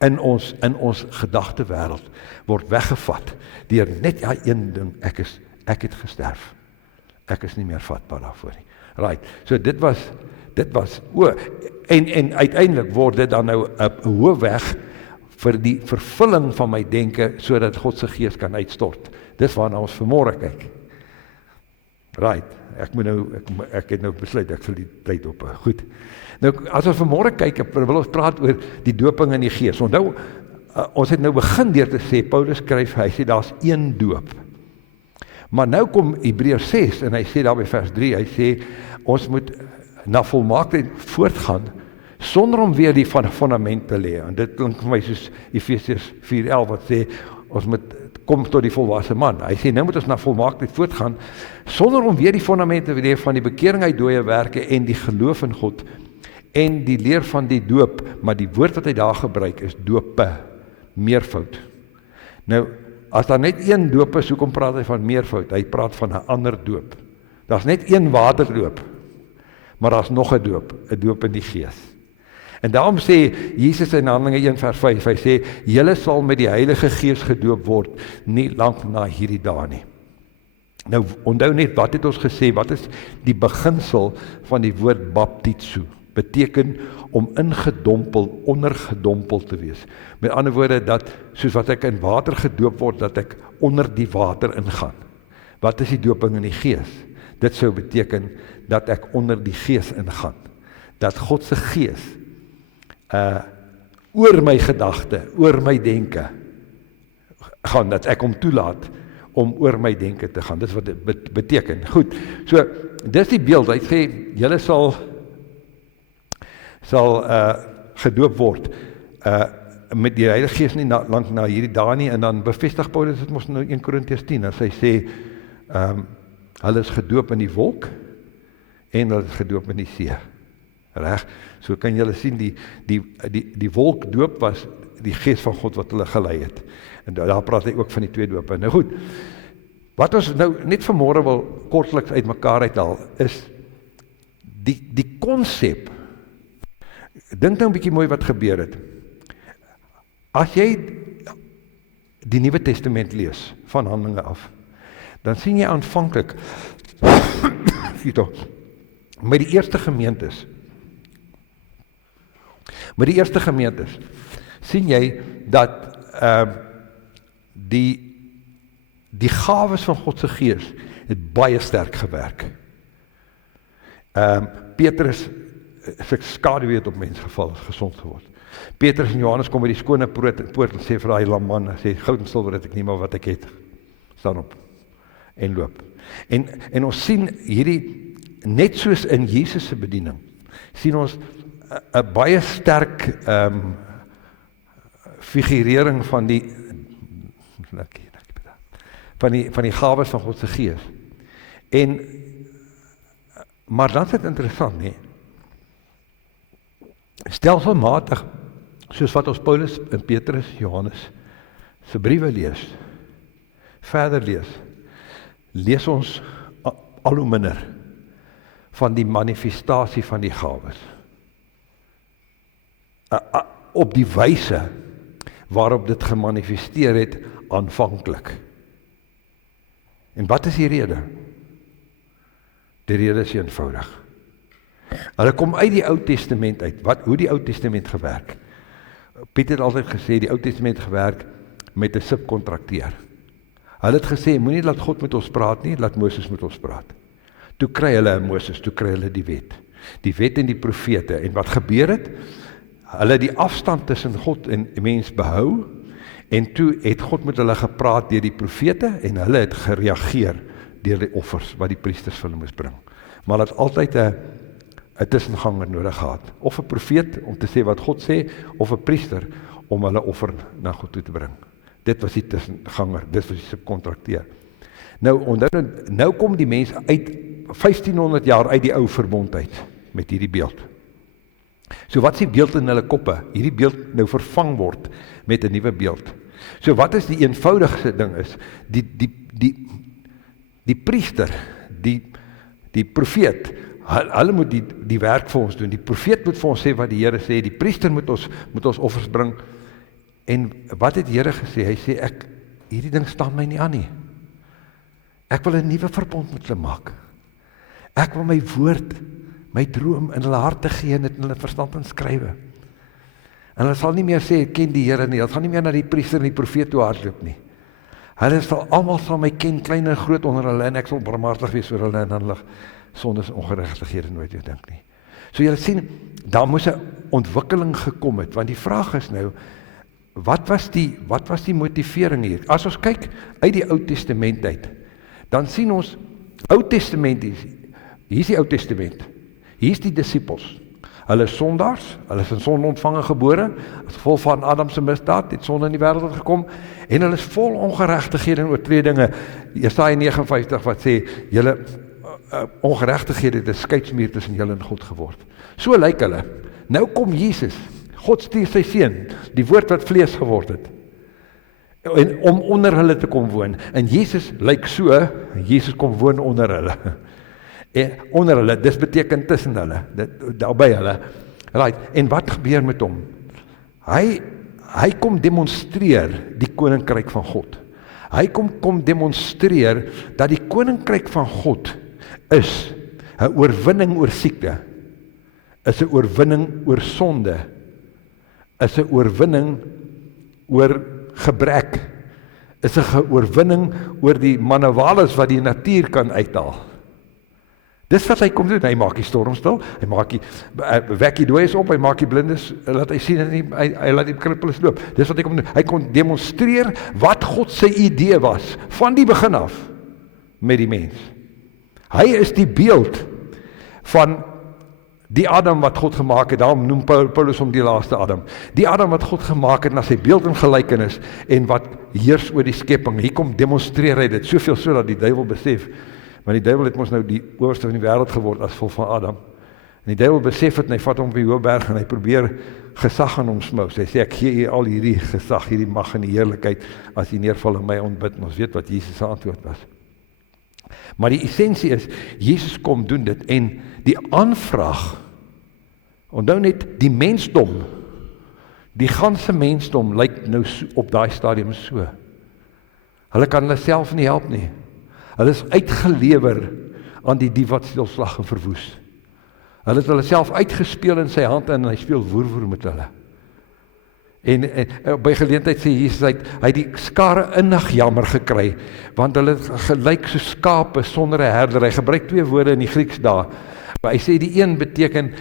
in ons gedagtewêreld word weggevat deur net een ding, ek het gesterf. Ek is nie meer vatbaar daarvoor nie. Right. So dit was en uiteindelik word dit dan nou 'n hoë weg vir die vervulling van my denke, sodat God se gees kan uitstort. Dis waarna ons vanmôre kyk. Right. Ek het nou besluit ek sal die tyd op. Goed. Nou as ons vanmôre kyk, wil ons praat oor die doping in die gees. Onthou, ons het nou begin deur te sê, Paulus skryf, hy sê daar's een doop. Maar nou kom Hebreërs 6 en hy sê daar by vers 3, hy sê ons moet na volmaaktheid voortgaan sonder om weer die fundament te lê. En dit klink vir my soos Efesiërs 4:11 wat sê ons moet kom tot die volwasse man. Hy sê nou moet ons na volmaaktheid voortgaan sonder om weer die fundamente te lê van die bekering uit dooie werke en die geloof in God en die leer van die doop, maar die woord wat hy daar gebruik is dope, meervoud. Nou, as daar net een doop is, hoekom praat hy van meervoud? Hy praat van 'n ander doop. Daar's net een waterdoop, maar daar's nog 'n doop in die gees. En daarom sê Jesus in Handelinge 1 vers 5, hy sê, julle sal met die Heilige Gees gedoop word, nie lank na hierdie dae nie. Nou, onthou net, wat het ons gesê, wat is die beginsel van die woord baptizo? Beteken om ingedompel, ondergedompel te wees. Met ander woorde, dat soos wat ek in water gedoop word, dat ek onder die water ingaan. Wat is die doping in die gees? Dit sou beteken dat ek onder die gees ingaan. Dat God se gees oor my gedagte, oor my denke gaan, dat ek hom toelaat om oor my denke te gaan. Dis wat dit beteken. Goed, so dis die beeld. Hy sê, julle sal gedoop word met die Heilige Gees nie lank na hierdie dae nie, en dan bevestig Paulus dit mos nou 1 Korintiërs 10, as hy sê hulle is gedoop in die wolk en hulle is gedoop in die see. Reg? So kan julle sien die wolkdoop was die Gees van God wat hulle gelei het. En daar praat hy ook van die twee dope. Nou goed. Wat ons nou net vanmôre wil kortliks uitmekaar uithaal is die konsep. Dink nou 'n bietjie mooi wat gebeur het. As jy die Nuwe Testament lees van Handelinge af, dan sien jy aanvanklik met die eerste gemeentes sien jy dat die gawes van God se Gees het baie sterk gewerk. Petrus is 'n skaduwee het op mens geval, is gesond geword. Petrus en Johannes kom by die skone poort en sê vir daai lam man, sê goud en silwer het ek nie, maar wat ek het, staan op en loop. En ons sien hierdie, net soos in Jesus se bediening, sien ons 'n baie sterk figurering van die gawes van God se Gees. Maar dan is dit interessant, nee. Stelselmatig, soos wat ons Paulus en Petrus, Johannes se briewe lees, verder lees ons al hoe minder van die manifestasie van die gawes. Op die wyse waarop dit gemanifesteer het aanvanklik. En wat is die rede? Die rede is eenvoudig. Hulle kom uit die Ou Testament uit. Hoe die Ou Testament gewerk? Piet het altyd gesê, die Ou Testament gewerk met 'n subkontrakteur. Hulle het gesê, moenie laat God met ons praat nie, laat Moses met ons praat. Toe kry hulle Moses, toe kry hulle die wet en die profete. En wat gebeur het? Hulle die afstand tussen God en mens behou, en toe het God met hulle gepraat deur die profete, en hulle het gereageer deur die offers wat die priesters vir hulle moes bring. Maar hulle het altyd 'n tussenganger nodig gehad, of 'n profeet om te sê wat God sê, of 'n priester om hulle offer na God toe te bring. Dit was die tussenganger, dit was die subkontrakteur. Nou kom die mense uit 1500 jaar uit die ou verbond uit met hierdie beeld. So wat is die beeld in hulle koppe? Hierdie beeld nou vervang word met 'n nuwe beeld. So wat is die eenvoudigste ding is, die priester, die profeet, hulle moet die werk vir ons doen. Die profeet moet vir ons sê wat die Here sê, die priester moet ons offers bring. En wat het die Here gesê? Hy sê, hierdie ding staan my nie aan nie. Ek wil 'n nuwe verbond met hulle maak. Ek wil my woord, my droom in hulle harte gee en dit in hulle verstand inskrywe. En hulle sal nie meer sê, ek ken die Here nie. Hulle gaan nie meer na die priester en die profeet toe hardloop nie. Hulle sal almal van my ken, klein en groot onder hulle, en ek sal barmhartig wees vir hulle, en hulle sondes en ongeregtighede nooit weer dink nie. So julle sien, daar moes 'n ontwikkeling gekom het, want die vraag is nou, wat was die motivering hier? As ons kyk uit die Ou Testament uit, dan sien ons, Ou Testament, hier is die Ou Testament, hier is die disippels, hulle is sondaars, hulle is in sonde ontvange gebore, as gevolg van Adam se misdaad, het sonde in die wêreld gekom, en hulle is vol ongeregtighede en oortredinge. Jesaja 59 wat sê, julle ongeregtighede het 'n skeidsmuur tussen julle en God geword. So lyk hulle. Nou kom Jesus, God stuur sy seun, die woord wat vlees geword het, en om onder hulle te kom woon. En Jesus lyk so, Jesus kom woon onder hulle. Onder hulle, dis beteken tussen hulle, daar by hulle. Right. En wat gebeur met hom? Hy kom demonstreer die koninkryk van God. Hy kom demonstreer dat die koninkryk van God is 'n oorwinning oor siekte, is 'n oorwinning oor sonde, is 'n oorwinning oor gebrek, is 'n oorwinning oor die manewales wat die natuur kan uithaal. Dis wat hy kom doen, hy maak die storm stil, hy maak wek die dooies op, hy maak die blindes, laat hy sien, en hy laat die krippeles loop. Dis wat hy kom doen, hy kon demonstreer wat God sy idee was, van die begin af, met die mens. Hy is die beeld van die Adam wat God gemaak het, daarom noem Paulus hom die laaste Adam. Die Adam wat God gemaak het na sy beeld en gelykenis, en wat heers oor die skepping. Hier kom demonstreer hy dit, soveel so dat die duiwel besef, want die duiwel het mos nou die owerste van die wêreld geword as gevolg van Adam. En die duiwel besef het, en hy vat hom op die hoë berg, en hy probeer gesag aan hom smous. Hy sê, ek gee u al hierdie gesag, hierdie mag en die heerlikheid, as u neerval en my ontbid. En ons weet wat Jesus se antwoord was. Maar die essensie is, Jesus kom doen dit, en die aanvraag, onthou net, die mensdom, die ganse mensdom, lyk nou op daai stadium so. Hulle kan hulle self nie help nie. Hulle is uitgelewer aan die dief wat stilslag en verwoes. Hulle het hulle self uitgespeel in sy hand, en hy speel woer met hulle. En by geleentheid sê Jesus, hy het die skare innig jammer gekry, want hulle gelyk so skape sonder 'n herder. Hy gebruik twee woorde in die Grieks daar. Hy sê die een beteken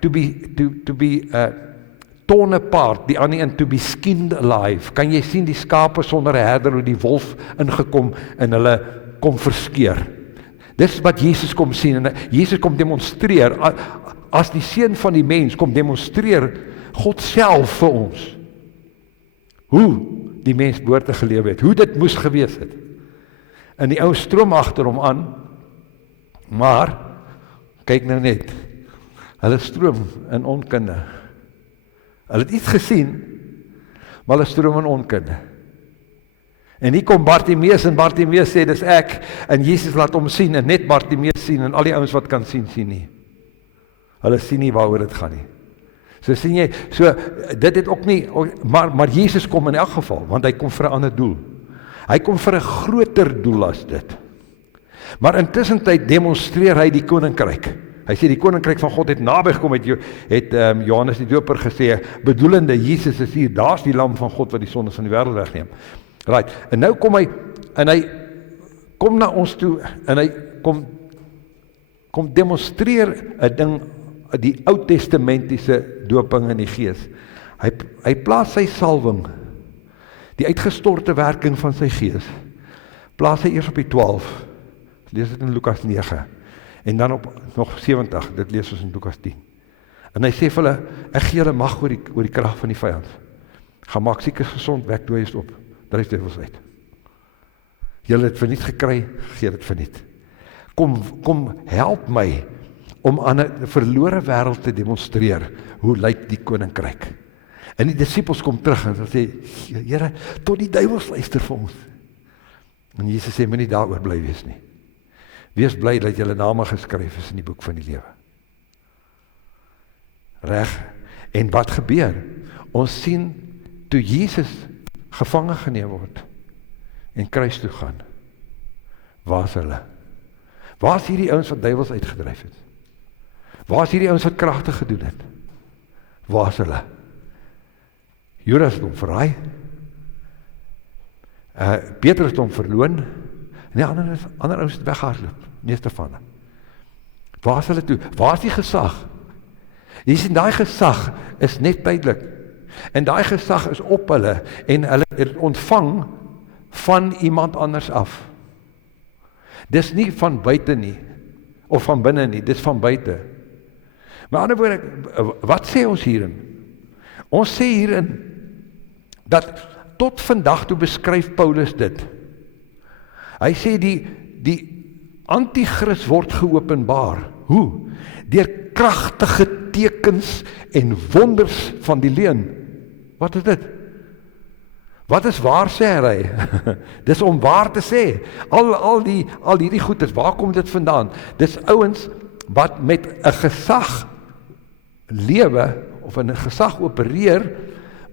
to be torn apart, die ander een to be skinned alive. Kan jy sien die skape sonder 'n herder, hoe die wolf ingekom en hulle kom verskeer. Dis wat Jesus kom sien, en Jesus kom demonstreer, as die seun van die mens kom demonstreer God self vir ons, hoe die mens behoort te gelewe het, hoe dit moes gewees het. En die ou stroom agter hom aan, maar, kyk nou net, hulle stroom in onkunde. Hulle het iets gesien, maar hulle stroom in onkunde. En hier kom Bartimeus, en Bartimeus sê, dis ek, en Jesus laat hom sien, en net Bartimeus sien, en al die ouens wat kan sien nie. Hulle sien nie waaroor dit gaan nie. So sien jy, so dit het ook nie, maar Jesus kom in elk geval, want hy kom vir 'n ander doel. Hy kom vir 'n groter doel as dit. Maar intussen tyd demonstreer hy die koninkryk. Hy sê die koninkryk van God het naby gekom, het Johannes die Doper gesê, bedoelende Jesus is hier, daar's die lam van God wat die sondes van die wêreld wegneem. Right, en nou kom hy kom na ons toe, en hy kom demonstreer 'n ding, die Ou Testamentiese doping in die Gees. Hy plaas sy salwing, die uitgestorte werking van sy Gees, plaas hy eers op die 12, lees dit in Lukas 9, en dan op nog 70, dit lees ons in Lukas 10. En hy sê vir hulle, ek gee julle mag oor die krag van die vyand. Gaan maak siekes gesond, wek dooies op, dryf duiwels uit. Julle het verniet gekry, gee dit verniet. Kom help my om aan 'n verlore wêreld te demonstreer, hoe lyk die koninkryk. En die disippels kom terug en sê, Here, tot die duiwels luister vir ons. En Jesus sê, moenie daaroor bly wees nie. Wees bly dat julle name geskryf is in die boek van die lewe. Reg, en wat gebeur? Ons sien, toe Jesus gevange geneem word, en kruis toe gaan, waar is hulle? Waar is hierdie ouens wat duiwels uitgedryf het? Waar is hierdie ouens wat kragtig gedoen het? Waar is hulle? Judas het hom verraai, Petrus het hom verloon, en die ander ouens het weggehardloop, meeste van hulle. Waar is hulle toe? Waar is die gesag? Jy sien, daai gesag is net tydelik, en daai gesag is op hulle, en hulle het ontvang van iemand anders af. Dis nie van buite nie, of van binne nie, dis van buite. Maar ander woorde, wat sê ons hierin? Ons sê hierin, dat tot vandag toe beskryf Paulus dit. Hy sê die antichrist word geopenbaar. Hoe? Deur kragtige tekens en wonders van die leuen. Wat is dit? Wat is waar, sê hy? Dis om waar te sê. Al hierdie goeders, waar kom dit vandaan? Dis ouens wat met 'n gesag lewe, of in 'n gesag opereer,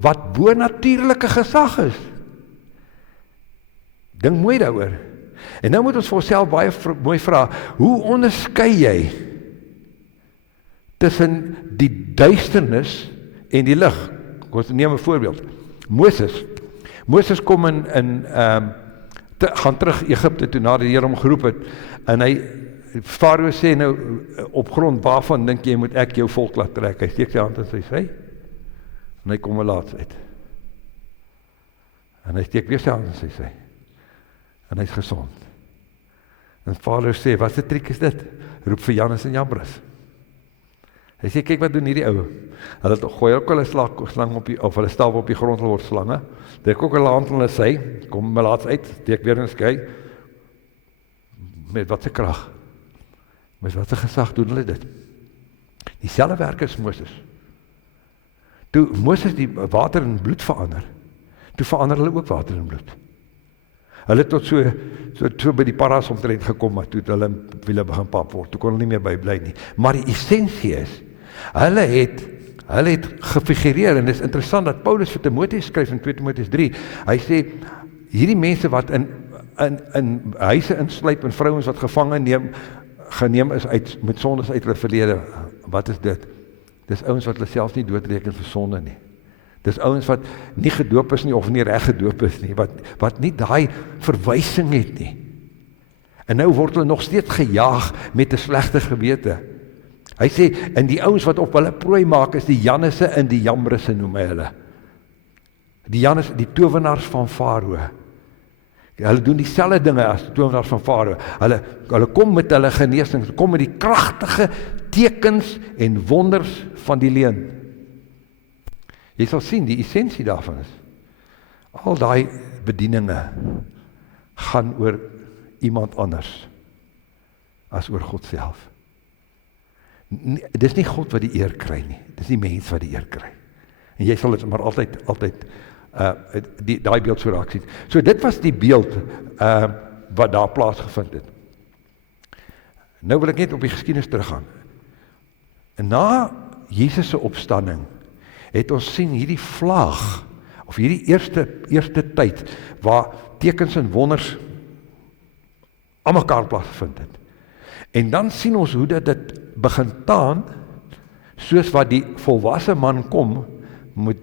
wat bonatuurlike gesag is. Dink mooi daaroor. En nou moet ons vir onsself baie mooi vra, hoe onderskei jy tussen die duisternis en die lig? Ons neem 'n voorbeeld. Moses kom gaan terug Egipte toe, nadat die Here hom geroep het, en Farao sê nou, op grond waarvan dink jy moet ek jou volk laat trek? Hy steek sy hand in sy sy, en hy kom laat uit. En hy steek weer sy hand in sy sy, en hy is gesond. En Farao sê, wat 'n triek is dit? Roep vir Jannes en Jambres. Hy sê, kyk wat doen hierdie ou. Hulle gooi ook hulle slang of hulle staf op die grond, hulle word slange. Trek ook hulle hand in hulle sy, kom laat uit, steek weer in skei. Met wat 'n krag? Met wat 'n gesag doen hulle dit? Dieselfde werk as Moses. Toe Moses die water in bloed verander, toe verander hulle ook water in bloed. Hulle het tot so by die paras omtrent gekom, maar toe het hulle wiele begin pap word, toe kon hulle nie meer bybly nie. Maar die essensie is, hulle het gefigureer, en dit is interessant dat Paulus vir Timoteus skryf in 2 Timoteus 3, hy sê, hierdie mense wat in huise insluip, en vrouens wat geneem is met sondes uit hulle verlede, wat is dit? Dis ouens wat hulle self nie doodreken vir sonde nie. Dis ouens wat nie gedoop is nie, of nie reg gedoop is nie, wat nie daai verwysing het nie. En nou word hulle nog steeds gejaag met 'n slegte gewete. Hy sê, en die ouens wat op hulle prooi maak, is die Jannisse en die Jambrisse noem hy hulle. Die Jannes, die towenaars van Farao. Hulle doen dieselfde dinge as die towenaars van Farao. Hulle kom met hulle genesings, kom met die kragtige tekens en wonders van die leuen. Jy sal sien, die essensie daarvan is, al daai bedieninge gaan oor iemand anders as oor God self. Dis nie God wat die eer kry nie, dis die mens wat die eer kry. En jy sal dit maar altyd daai beeld so raak sien. So dit was die beeld wat daar plaasgevind het. Nou wil ek net op die geskiedenis teruggaan. En na Jesus se opstanding het ons sien hierdie vlaag, of hierdie eerste tyd, waar tekens en wonders aan mekaar plaasgevind het. En dan sien ons hoe dit begin taan, soos wat die volwasse man kom, moet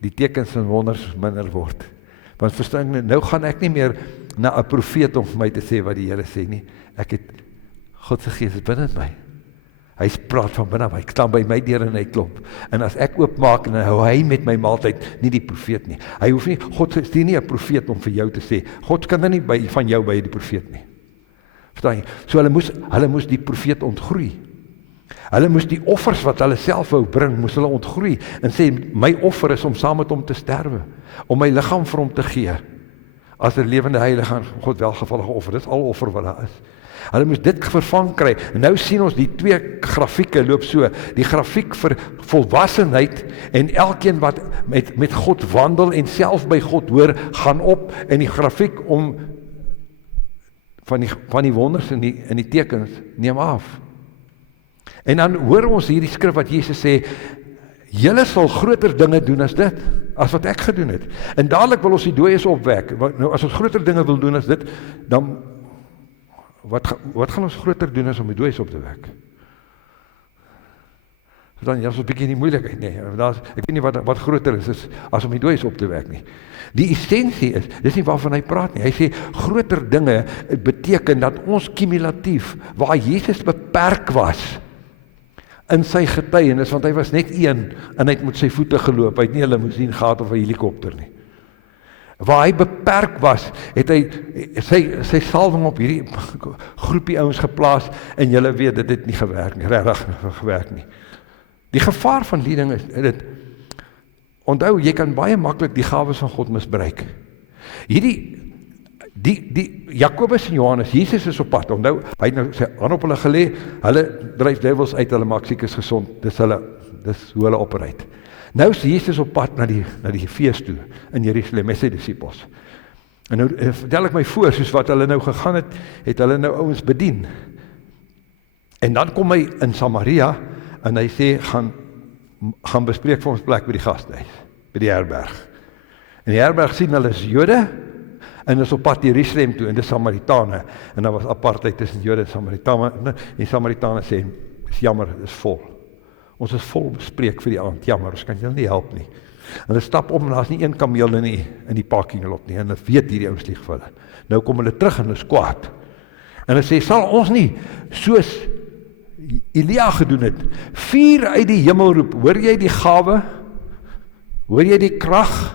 die tekens en wonders minder word. Want verstaan, nou gaan ek nie meer na 'n profeet om vir my te sê wat die Here sê nie. Ek het God se Gees binne in my. Hy praat van binne my. Ek staan by my deur en hy klop. En as ek oopmaak en hou hy met my maaltyd, nie die profeet nie. Hy hoef nie, God stuur nie 'n profeet om vir jou te sê. God kan nie van jou by die profeet nie. Verstaan jy? So hulle moes die profeet ontgroei. Hulle moes die offers wat hulle self wou bring, moes hulle ontgroei en sê, my offer is om saam met hom te sterwe, om my liggaam vir hom te gee, as 'n lewende heilige aan God welgevallige offer. Dis al offer wat daar is. Hulle moes dit vervang kry. En nou sien ons die twee grafieke loop so, die grafiek vir volwassenheid en elkeen wat met God wandel en self by God hoor, gaan op, en die grafiek om van die wonders en die tekens neem af. En dan hoor ons hierdie skrif wat Jesus sê, julle sal groter dinge doen as dit, as wat ek gedoen het. En dadelik wil ons die dooies opwek. Nou, as ons groter dinge wil doen as dit, dan wat gaan ons groter doen as om die dooies op te wek? Dan is ons 'n bietjie in die moeilikheid, nee. Ek weet nie wat groter is as om die dooies op te wek nie. Die essensie is, dis nie waarvan hy praat nie. Hy sê, groter dinge beteken dat ons cumulatief, waar Jesus beperk was, in sy getuienis, want hy was net een, en hy het met sy voete geloop, hy het nie 'n limousine gehad of 'n helikopter nie. Waar hy beperk was, het hy sy salwing op hierdie groepie ouens geplaas, en julle weet, dit het nie gewerk nie, regtig gewerk nie. Die gevaar van die ding is, onthou, jy kan baie maklik die gawes van God misbruik. Die Jakobus en Johannes, Jesus is op pad, onthou, hy het nou sy hand op hulle gelê, hulle dryf duiwels uit, hulle maak siekes gesond, dis hoe hulle opereer. Nou is Jesus op pad na die fees toe, in Jerusalem, met sy disippels. En nou vertel ek my voor, soos wat hulle nou gegaan het hulle nou ouens bedien. En dan kom hy in Samaria, en hy sê, gaan bespreek vir ons plek by die gastehuis, by die herberg. En die herberg sien hulle is Jode, en is op pad Jerusalem toe, en dis Samaritane, en daar was apartheid tussen Jode en Samaritane, en Samaritane sê, is jammer, is vol. Ons is vol bespreek vir die aand, jammer, ons kan julle nie help nie. En hulle stap om, en daar is nie een kameel in die parking lot nie, en hulle weet hierdie ouens lieg vir hulle. Nou kom hulle terug, en hulle is kwaad. En hulle sê, sal ons nie, soos Elia gedoen het, 4 uit die hemel roep, hoor jy die gawe? Hoor jy die krag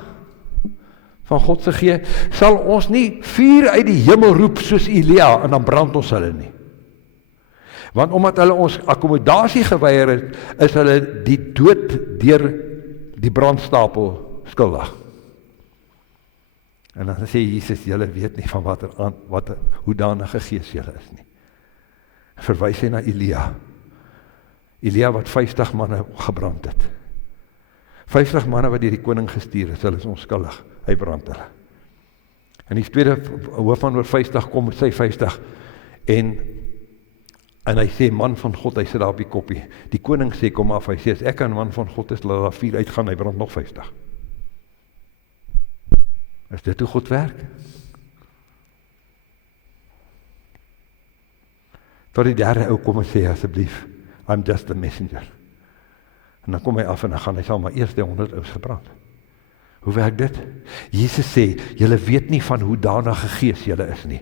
van God se gee? Sal ons nie 4 uit die hemel roep soos Elia, en dan brand ons hulle nie. Want omdat hulle ons akkommodasie geweier het, is hulle die dood deur die brandstapel skuldig. En dan sê Jesus, julle weet nie van wat hoedanige gees julle is nie. Verwys hy na Elia. Elia wat 50 manne gebrand het. 50 manne wat deur die koning gestuur is, hulle is onskuldig. Hy brand hulle. En die tweede hoof van oor 50 kom met sy 50 en hy sê, man van God, hy sit daar op die koppie. Die koning sê, kom af, hy sê, as ek 'n man van God is, laat daar 4 uitgaan, hy brand nog 50. Is dit hoe God werk? Tot die derde ou kom en sê, asseblief, I'm just a messenger. En dan kom hy af en dan gaan hy sal maar eers die 100 ouens gebrand. Hoe werk dit? Jesus sê, julle weet nie van hoe danige gees julle is nie.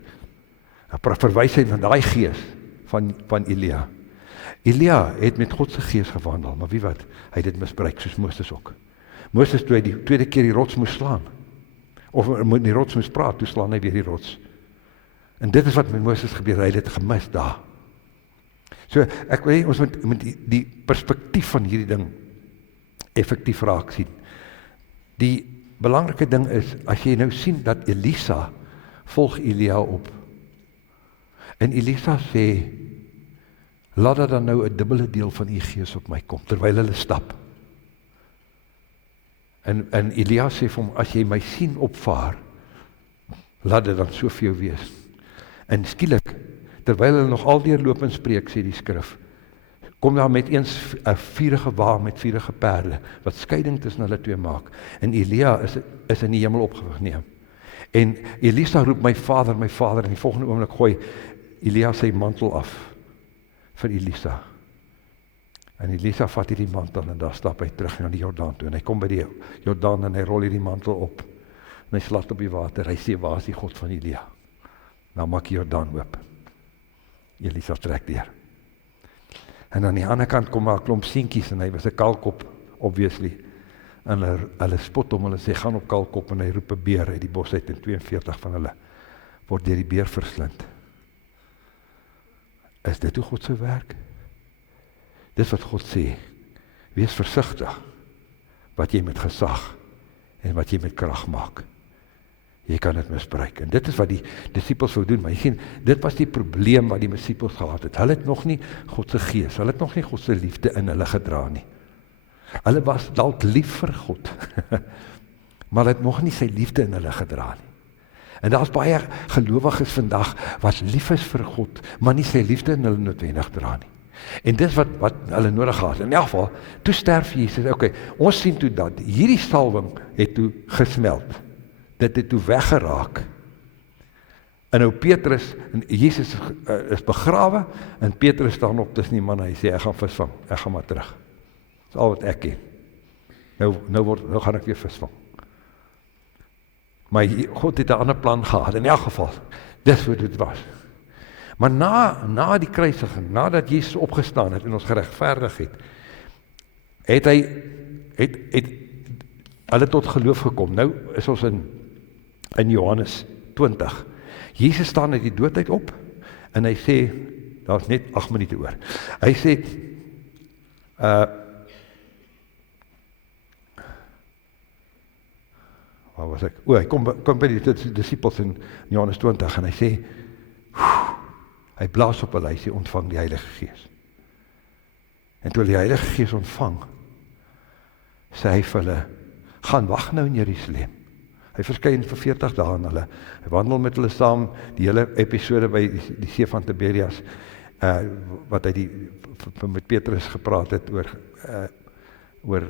Dan verwys hy na daai gees van Elia. Elia het met God se gees gewandel, maar wie wat? Hy het dit misbruik, soos Moses ook. Moses, toe hy die tweede keer die rots moes slaan, of met die rots moes praat, toe slaan hy weer die rots. En dit is wat met Moses gebeur, hy het dit gemis daar. So, ek wil hê, ons moet die perspektief van hierdie ding effektief raak sien. Die belangrike ding is, as jy nou sien dat Elisa volg Elia op, en Elisa sê, laat dat dan nou 'n dubbele deel van die gees op my kom, terwyl hulle stap. En Elia sê vir hom, as jy my sien opvaar, laat dit dan so vir jou wees. En skielik, terwyl hulle nog al deurloop en spreek, sê die skrif, kom daar met eens 'n vurige wa met vurige perde, wat skeiding tussen hulle twee maak. En Elia is in die hemel opgeneem. En Elisa roep my vader, en die volgende oomblik gooi Elia sy mantel af vir Elisa. En Elisa vat hierdie mantel en daar stap hy terug na die Jordaan toe. En hy kom by die Jordaan en hy rol hierdie mantel op. En hy slaat op die water. Hy sê, waar is die God van Elia? Nou maak die Jordaan oop. Elisa trek deur. En aan die ander kant kom maar 'n klomp seentjies en hy was 'n kalkop, obviously. En hulle spot hom, hulle sê, gaan op kalkop, en hy roep 'n beer uit die bos uit, en 42 van hulle word deur die beer verslind. Is dit hoe God se werk? Dis wat God sê, wees versigtig wat jy met gesag en wat jy met krag maak. Jy kan dit misbruik. En dit is wat die disippels wou doen, maar jy sien, dit was die probleem wat die disippels gehad het. Hulle het nog nie God se gees, hulle het nog nie God se liefde in hulle gedra nie. Hulle was dalk lief vir God, maar hulle het nog nie sy liefde in hulle gedra nie. En daar's baie gelowiges vandag wat lief is vir God, maar nie sy liefde in hulle noodwendig dra nie. En dis wat hulle nodig gehad. In elk geval, toe sterf Jesus. Okay, ons sien toe dat hierdie salwing het toe gesmeld. Dit het toe weggeraak. En nou Petrus, en Jesus is begrawe, en Petrus staan op tussen die manne, hy sê, ek gaan visvang, ek gaan maar terug. Dis al wat ek ken. Nou gaan ek weer visvang. Maar God het 'n ander plan gehad, in elk geval, dis wat dit was. Maar na die kruisiging, nadat Jesus opgestaan het en ons geregverdig het hulle tot geloof gekom. Nou is ons in Johannes 20. Jesus staan uit die dood uit op, en hy sê, daar's net 8 minute oor, hy sê, waar was ek? Hy kom by die disippels in Johannes 20, en hy sê, hy blaas op hulle, hy sê, ontvang die Heilige Gees. En toe die Heilige Gees ontvang, sê hy vir hulle, gaan wag nou in Jerusalem. Hy verskyn vir 40 dae aan hulle, hy wandel met hulle saam, die hele episode by die see van Tiberias, wat hy met Petrus gepraat het oor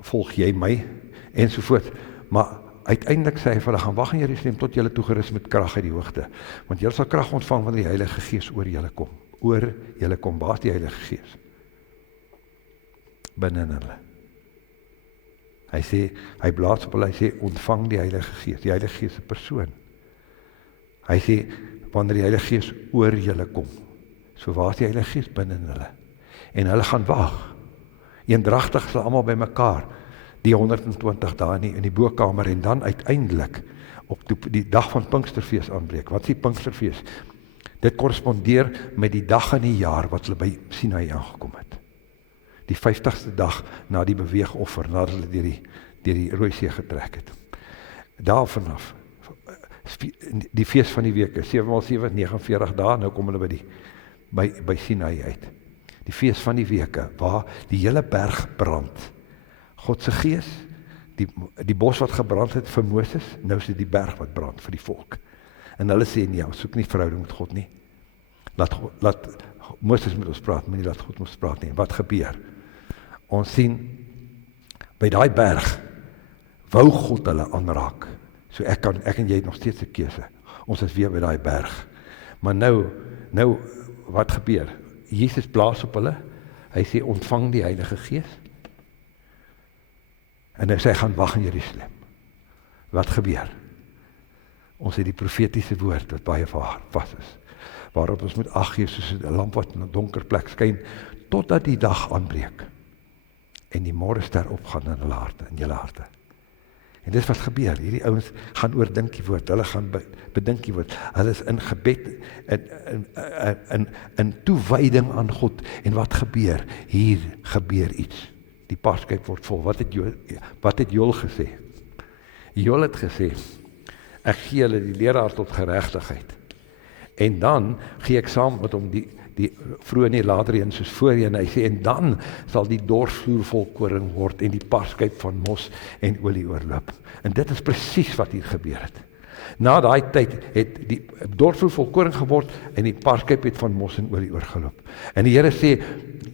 volg jy my, ensovoort. Maar uiteindelik sê hy vir hulle, gaan wag in Jerusalem tot julle toegerus met krag uit die hoogte, want julle sal krag ontvang wanneer die Heilige Gees oor julle kom. Waar is die Heilige Gees? Binne in hulle. Hy sê, hy blaas op hulle, hy sê, ontvang die Heilige Gees. Die Heilige Gees is 'n persoon. Hy sê, wanneer die Heilige Gees oor julle kom. So waar is die Heilige Gees? Binne in hulle. En hulle gaan wag. Eendragtig is hulle almal by mekaar, die 120 dae in die bokkamer, en dan uiteindelik op die dag van Pinksterfees aanbreek. Wat is die Pinksterfees? Dit korrespondeer met die dag in die jaar wat hulle by Sinai aangekom het. Die 50ste dag na die beweegoffer, nadat hulle deur die Rooi See getrek het. Daar vanaf, die fees van die weke, 7x7, 49 dae, nou kom hulle by Sinai uit. Die fees van die weke, waar die hele berg brand. God se gees, die bos wat gebrand het vir Moses, nou is dit die berg wat brand vir die volk. En hulle sê, nee, ons soek nie verhouding met God nie. Laat Moses met ons praat, maar nie laat God met ons praat nie. Wat gebeur? Ons sien, by daai berg, wou God hulle aanraak. So ek en jy het nog steeds 'n keuse. Ons is weer by daai berg. Maar nou, wat gebeur? Jesus blaas op hulle, hy sê, ontvang die Heilige Gees, en hy sê, gaan wag in Jerusalem. Wat gebeur? Ons het die profetiese woord, wat baie vas is. waarop ons moet ag gee soos 'n lamp wat in 'n donker plek skyn, totdat die dag aanbreek, en die môrester opgaan in hulle harte, in julle harte. En dis wat gebeur, hierdie ouens gaan oordink die woord, hulle gaan bedink die woord, hulle is in gebed, in toewyding aan God, en wat gebeur? Hier gebeur iets, die paarskyp word vol. Wat het Joel gesê? Joel het gesê, ek gee hulle die leraar tot geregtigheid, en dan gee ek saam met hom die vroeë nie later een soos voorheen, hy sê, en dan sal die dorsvloer vol koring word, en die paarskyp van mos en olie oorloop. En dit is presies wat hier gebeur het. Na daai tyd het die dorsvloer vol koring geword, en die paarskyp het van mos en olie oorgeloop. En die Here sê,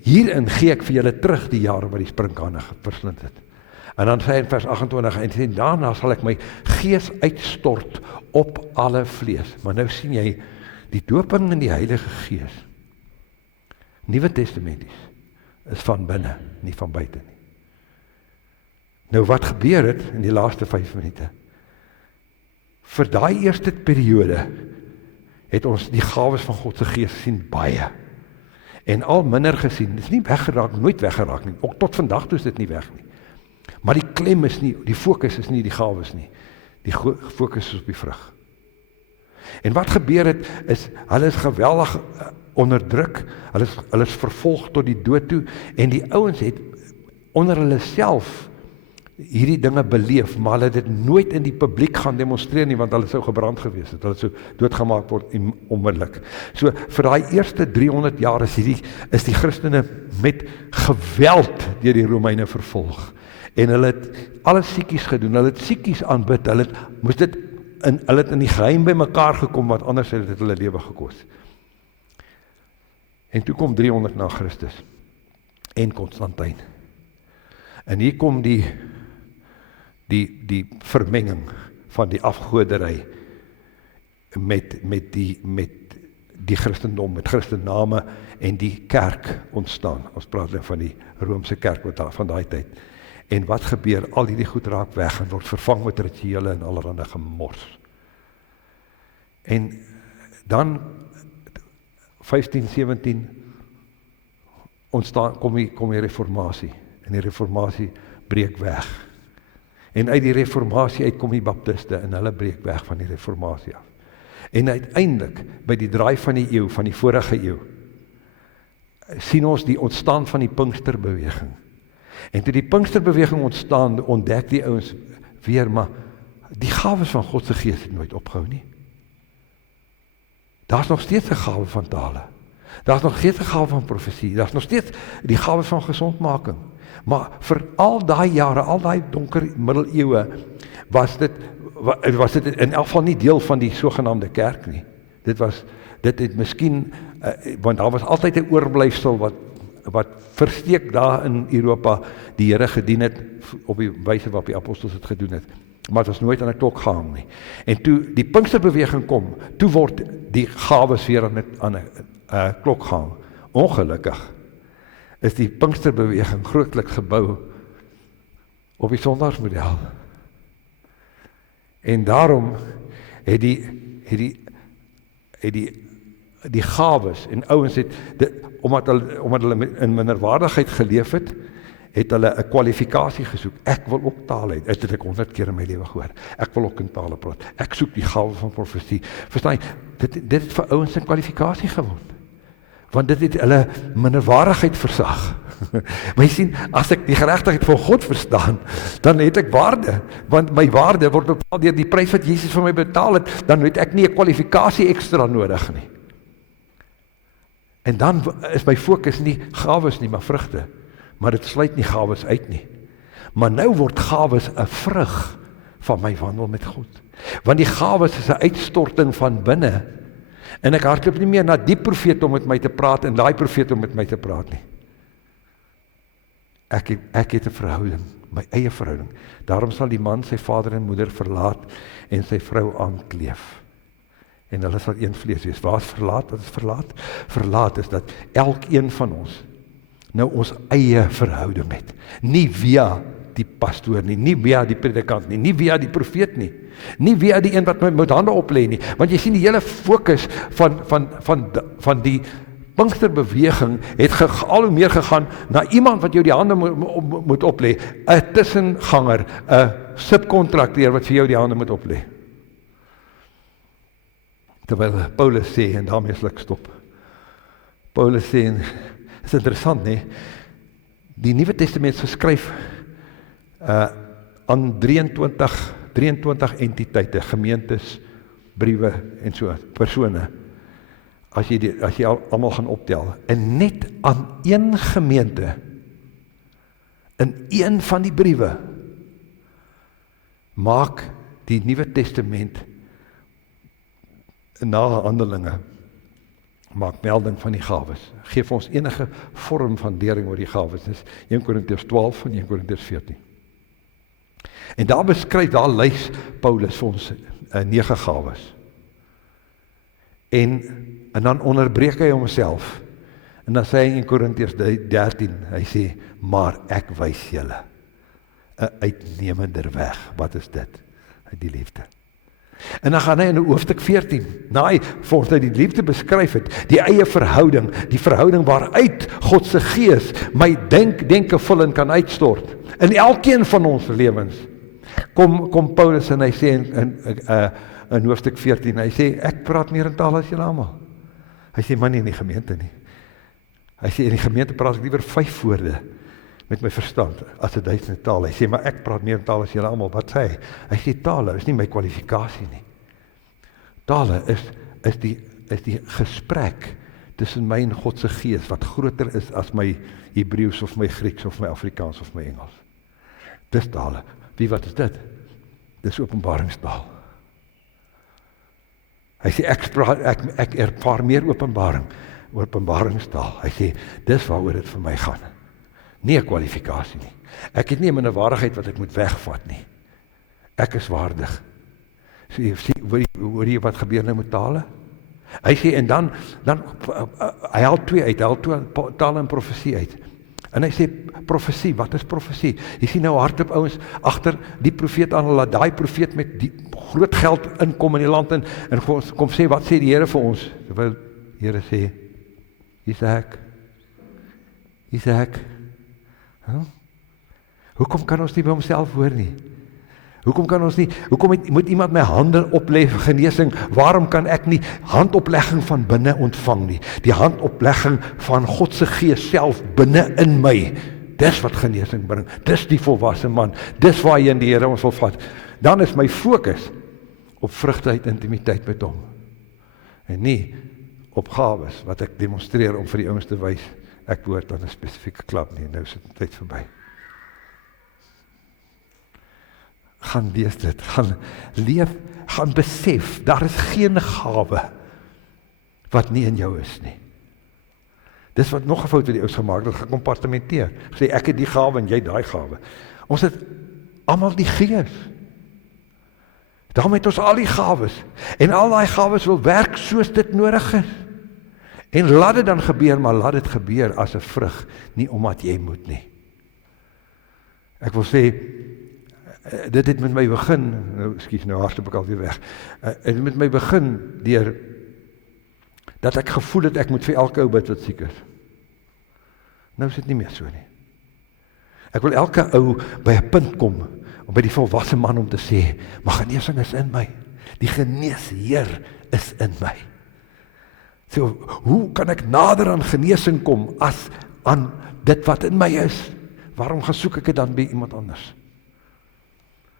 hierin gee ek vir julle terug die jare wat die sprinkane verslind het. En dan sê hy in vers 28, en sê, daarna sal ek my gees uitstort op alle vlees. Maar nou sien jy, die doping in die Heilige Gees, Nuwe Testamenties, is van binne, nie van buite nie. Nou wat gebeur het in die laaste 5 minute? Vir daai eerste periode het ons die gawes van God se Gees gesien baie. En al minder gesien, dit is nie weggeraak, nooit weggeraak nie. Ook tot vandag toe is dit nie weg nie. Maar die klem is nie, die fokus is nie die gawes nie. Die fokus is op die vrug. En wat gebeur het, is, hulle is geweldig onderdruk, hulle is vervolg tot die dood toe, en die ouens het onder hulle self hierdie dinge beleef, maar hulle het dit nooit in die publiek gaan demonstreer nie, want hulle sou gebrand gewees het, hulle sou doodgemaak word onmiddellik. So, vir daai eerste 300 jaar is die Christene met geweld deur die Romeine vervolg, en hulle het alles siekies gedoen, hulle het siekies aanbid, hulle het in die geheim by mekaar gekom, want anders het dit hulle lewe gekos. En toe kom 300 na Christus, en Constantijn. En hier kom die vermenging van die afgoderij met die Christendom, met Christenname en die kerk ontstaan. Ons praat van die Roomse kerk van daai tyd. En wat gebeur? Al die goed raak weg en word vervang met rituele en allerhande gemors. En dan 1517 ontstaan, kom die reformatie, en die reformatie breek weg. En uit die reformatie uit kom die baptiste, en hulle breek weg van die reformatie af. En uiteindelik, by die draai van die eeuw, van die vorige eeuw, sien ons die ontstaan van die Pinksterbeweging. En toe die Pinksterbeweging ontstaan, ontdek die ouens weer, maar die gawes van God se Gees het nooit opgehou nie. Daar is nog steeds 'n gawe van tale. Daar is nog steeds 'n gawe van profesie. Daar is nog steeds die gawe van gesondmaking. Maar vir al daai jare, al daai donker middeleeue, was dit in elk geval nie deel van die sogenaamde kerk nie. Dit het miskien, want daar was altyd 'n oorblyfsel wat versteek daar in Europa die Here gedien het, op die wyse wat die apostels het gedoen het. Maar het was nooit aan 'n klok gehang nie. En toe die Pinksterbeweging kom, toe word die gawes weer aan 'n klok gehang. Ongelukkig is die Pinksterbeweging grootliks gebou op die sondagsmodel. En daarom het die gawes en ouens het omdat hulle in minderwaardigheid geleef het hulle 'n kwalifikasie gesoek. Ek wil ook tale hê. Dit het ek 100 keer in my lewe gehoor. Ek wil ook in tale praat. Ek soek die gawe van profesie. Verstaan jy? Dit het vir ouens 'n kwalifikasie geword. Want dit het hulle minderwaardigheid versag. Maar jy sien, as ek die geregtigheid van God verstaan, dan het ek waarde. Want my waarde word bepaal deur die prys wat Jesus vir my betaal het, dan het ek nie 'n kwalifikasie ekstra nodig nie. En dan is my fokus nie gawes nie, maar vrugte. Maar dit sluit nie gawes uit nie. Maar nou word gawes 'n vrug van my wandel met God. Want die gawes is 'n uitstorting van binne. En ek hardloop nie meer na die profeet om met my te praat en daai profeet om met my te praat nie. Ek het 'n verhouding, my eie verhouding. Daarom sal die man sy vader en moeder verlaat en sy vrou aankleef. En hulle sal een vlees wees. Waar is verlaat? Wat is verlaat? Verlaat is dat elkeen van ons nou ons eie verhouding het. Nie via die pastoor nie via die predikant nie via die profeet nie via die een wat met hande oplê nie, want jy sien die hele fokus van die Pinksterbeweging het al hoe meer gegaan na iemand wat jou die hande moet oplê, 'n tussenganger, 'n subkontrakteur wat vir jou die hande moet oplê. Terwyl Paulus sê, en daarmee sal ek stop, Paulus sê, en is interessant nie, die Nuwe Testament is geskryf aan 23 entiteite, gemeentes, briewe en so, persone, as jy almal gaan optel, en net aan een gemeente, in een van die briewe, maak die Nuwe Testament na Handelinge, maak melding van die gawes, geef ons enige vorm van lering oor die gawes, dis 1 Korintiërs 12 en 1 Korintiërs 14. En daar beskryf, daar lys Paulus vir ons 9 gawes. En dan onderbreek hy homself, en dan sê hy in Korintiërs 13, hy sê, maar ek wys julle 'n uitnemender weg. Wat is dit? Die liefde. En dan gaan hy in hoofstuk 14, na hy vir ons die liefde beskryf het, die eie verhouding, die verhouding waaruit God se gees my denke vul en kan uitstort. In elkeen van ons lewens kom Paulus en hy sê in hoofstuk 14, hy sê, ek praat meer in taal as julle almal. Hy sê, maar nie in die gemeente nie. Hy sê, in die gemeente praat ek liewer 5 woorde met my verstand, as 'n duisende taal. Hy sê, maar ek praat meer in taal as julle almal. Wat sê hy? Hy sê, tale is nie my kwalifikasie nie. Tale is die gesprek tussen my en God se gees, wat groter is as my Hebreeus of my Grieks of my Afrikaans of my Engels. Dis tale. Wat is dit? Dis openbaringstaal. Hy sê, ek ervaar meer openbaringstaal. Hy sê, dis waaroor dit vir my gaan. Nie 'n kwalifikasie nie. Ek het nie 'n minderwaardigheid wat ek moet wegvat nie. Ek is waardig. So, hoor jy wat gebeur nou met tale? Hy sê, en dan hy haal 2 uit, hy haal 2 tale en profesie uit. En hy sê, profesie, wat is profesie? Jy sien nou hardloop ouens agter die profeet aan, laat daai profeet met die groot geld inkom in die land en kom sê, wat sê die Here vir ons? Terwyl die Here sê, Isaac, hoekom kan ons nie by homself hoor nie? Hoekom moet iemand my hande oplê vir genesing? Waarom kan ek nie handoplegging van binne ontvang nie? Die handoplegging van God se gees self binne in my. Dis wat genesing bring. Dis die volwasse man. Dis waarheen die Here ons wil vat. Dan is my fokus op vrugte uit intimiteit met hom. En nie op gawes wat ek demonstreer om vir die ouens te wys, ek behoort aan 'n spesifieke klub nie. Nou is dit tyd verby. Gaan lees dit, gaan leef, gaan besef, daar is geen gawe wat nie in jou is nie. Dis wat nog 'n fout wat die ouens gemaak het, gekompartimenteer. Sê ek het die gawe en jy daai gawe. Ons het almal die gees. Daarom het ons al die gawes. En al daai gawes wil werk soos dit nodig is. En laat dit dan gebeur, maar laat dit gebeur as 'n vrug, nie omdat jy moet nie. Ek wil sê, dit het met my begin, nou hardloop ek alweer weg, het met my begin deur dat ek gevoel het ek moet vir elke ou bid wat siek is. Nou is dit nie meer so nie. Ek wil elke ou by 'n punt kom, om by die volwasse man om te sê, maar genesing is in my. Die geneesheer is in my. So, hoe kan ek nader aan genesing kom as aan dit wat in my is? Waarom gaan soek ek dit dan by iemand anders?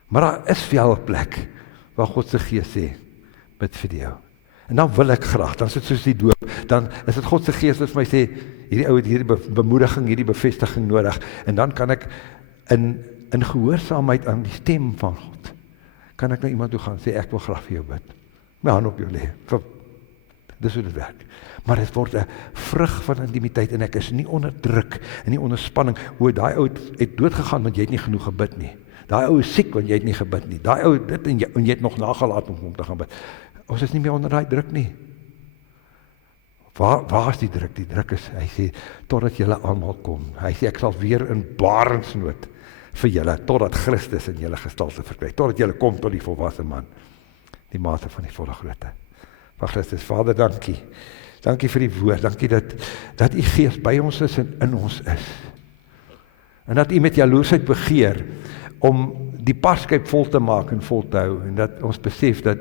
Maar daar is wel 'n plek waar God se gees sê, bid vir jou. En dan wil ek graag, dan is dit soos die doop, dan is dit God se gees wat vir my sê, hierdie ou het hierdie bemoediging, hierdie bevestiging nodig, en dan kan ek in gehoorsaamheid aan die stem van God, kan ek na iemand toe gaan, sê ek wil graag vir jou bid, my hand op jou lê, dis hoe dit werk. Maar dit word 'n vrug van intimiteit, en ek is nie onder druk, en nie onder spanning, hoe daai ou het doodgegaan, want jy het nie genoeg gebid nie. Daai ou is siek, want jy het nie gebid nie. Daai ou dit, en jy het nog nagelaat om te gaan bid. Ons is nie meer onder daai druk nie. Waar is die druk? Die druk is, hy sê, totdat julle almal kom. Hy sê, ek sal weer in barensnood vir julle, totdat Christus in julle gestalte verkry, totdat julle kom tot die volwasse man, die mate van die volle grootte van Christus. Vader, dankie. Dankie vir die woord, dankie dat u Gees by ons is en in ons is. En dat u met jaloersheid begeer om die paskyp vol te maak en vol te hou, en dat ons besef dat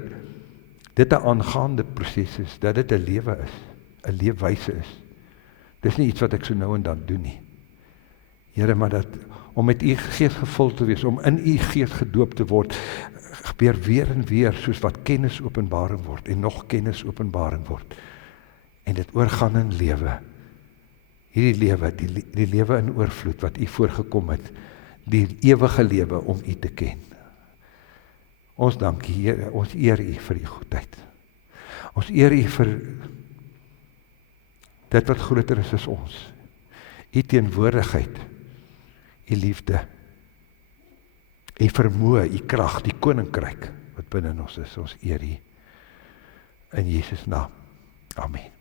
dit 'n aangaande proses is, dat dit 'n lewe is, 'n leefwyse is. Dis nie iets wat ek so nou en dan doen nie. Here, maar dat om met u Gees gevul te wees, om in u Gees gedoop te word, gebeur weer en weer, soos wat kennis openbaring word, en nog kennis openbaring word, en dit oorgaan in lewe. Hierdie lewe, die lewe in oorvloed, wat u voorgekom het, die ewige lewe om u te ken. Ons dankie, Here, ons eer u vir u goedheid. Ons eer u vir dit wat groter is as ons. U teenwoordigheid, u liefde, u vermoë, u krag, die koninkryk wat binne ons is. Ons eer u in Jesus naam. Amen.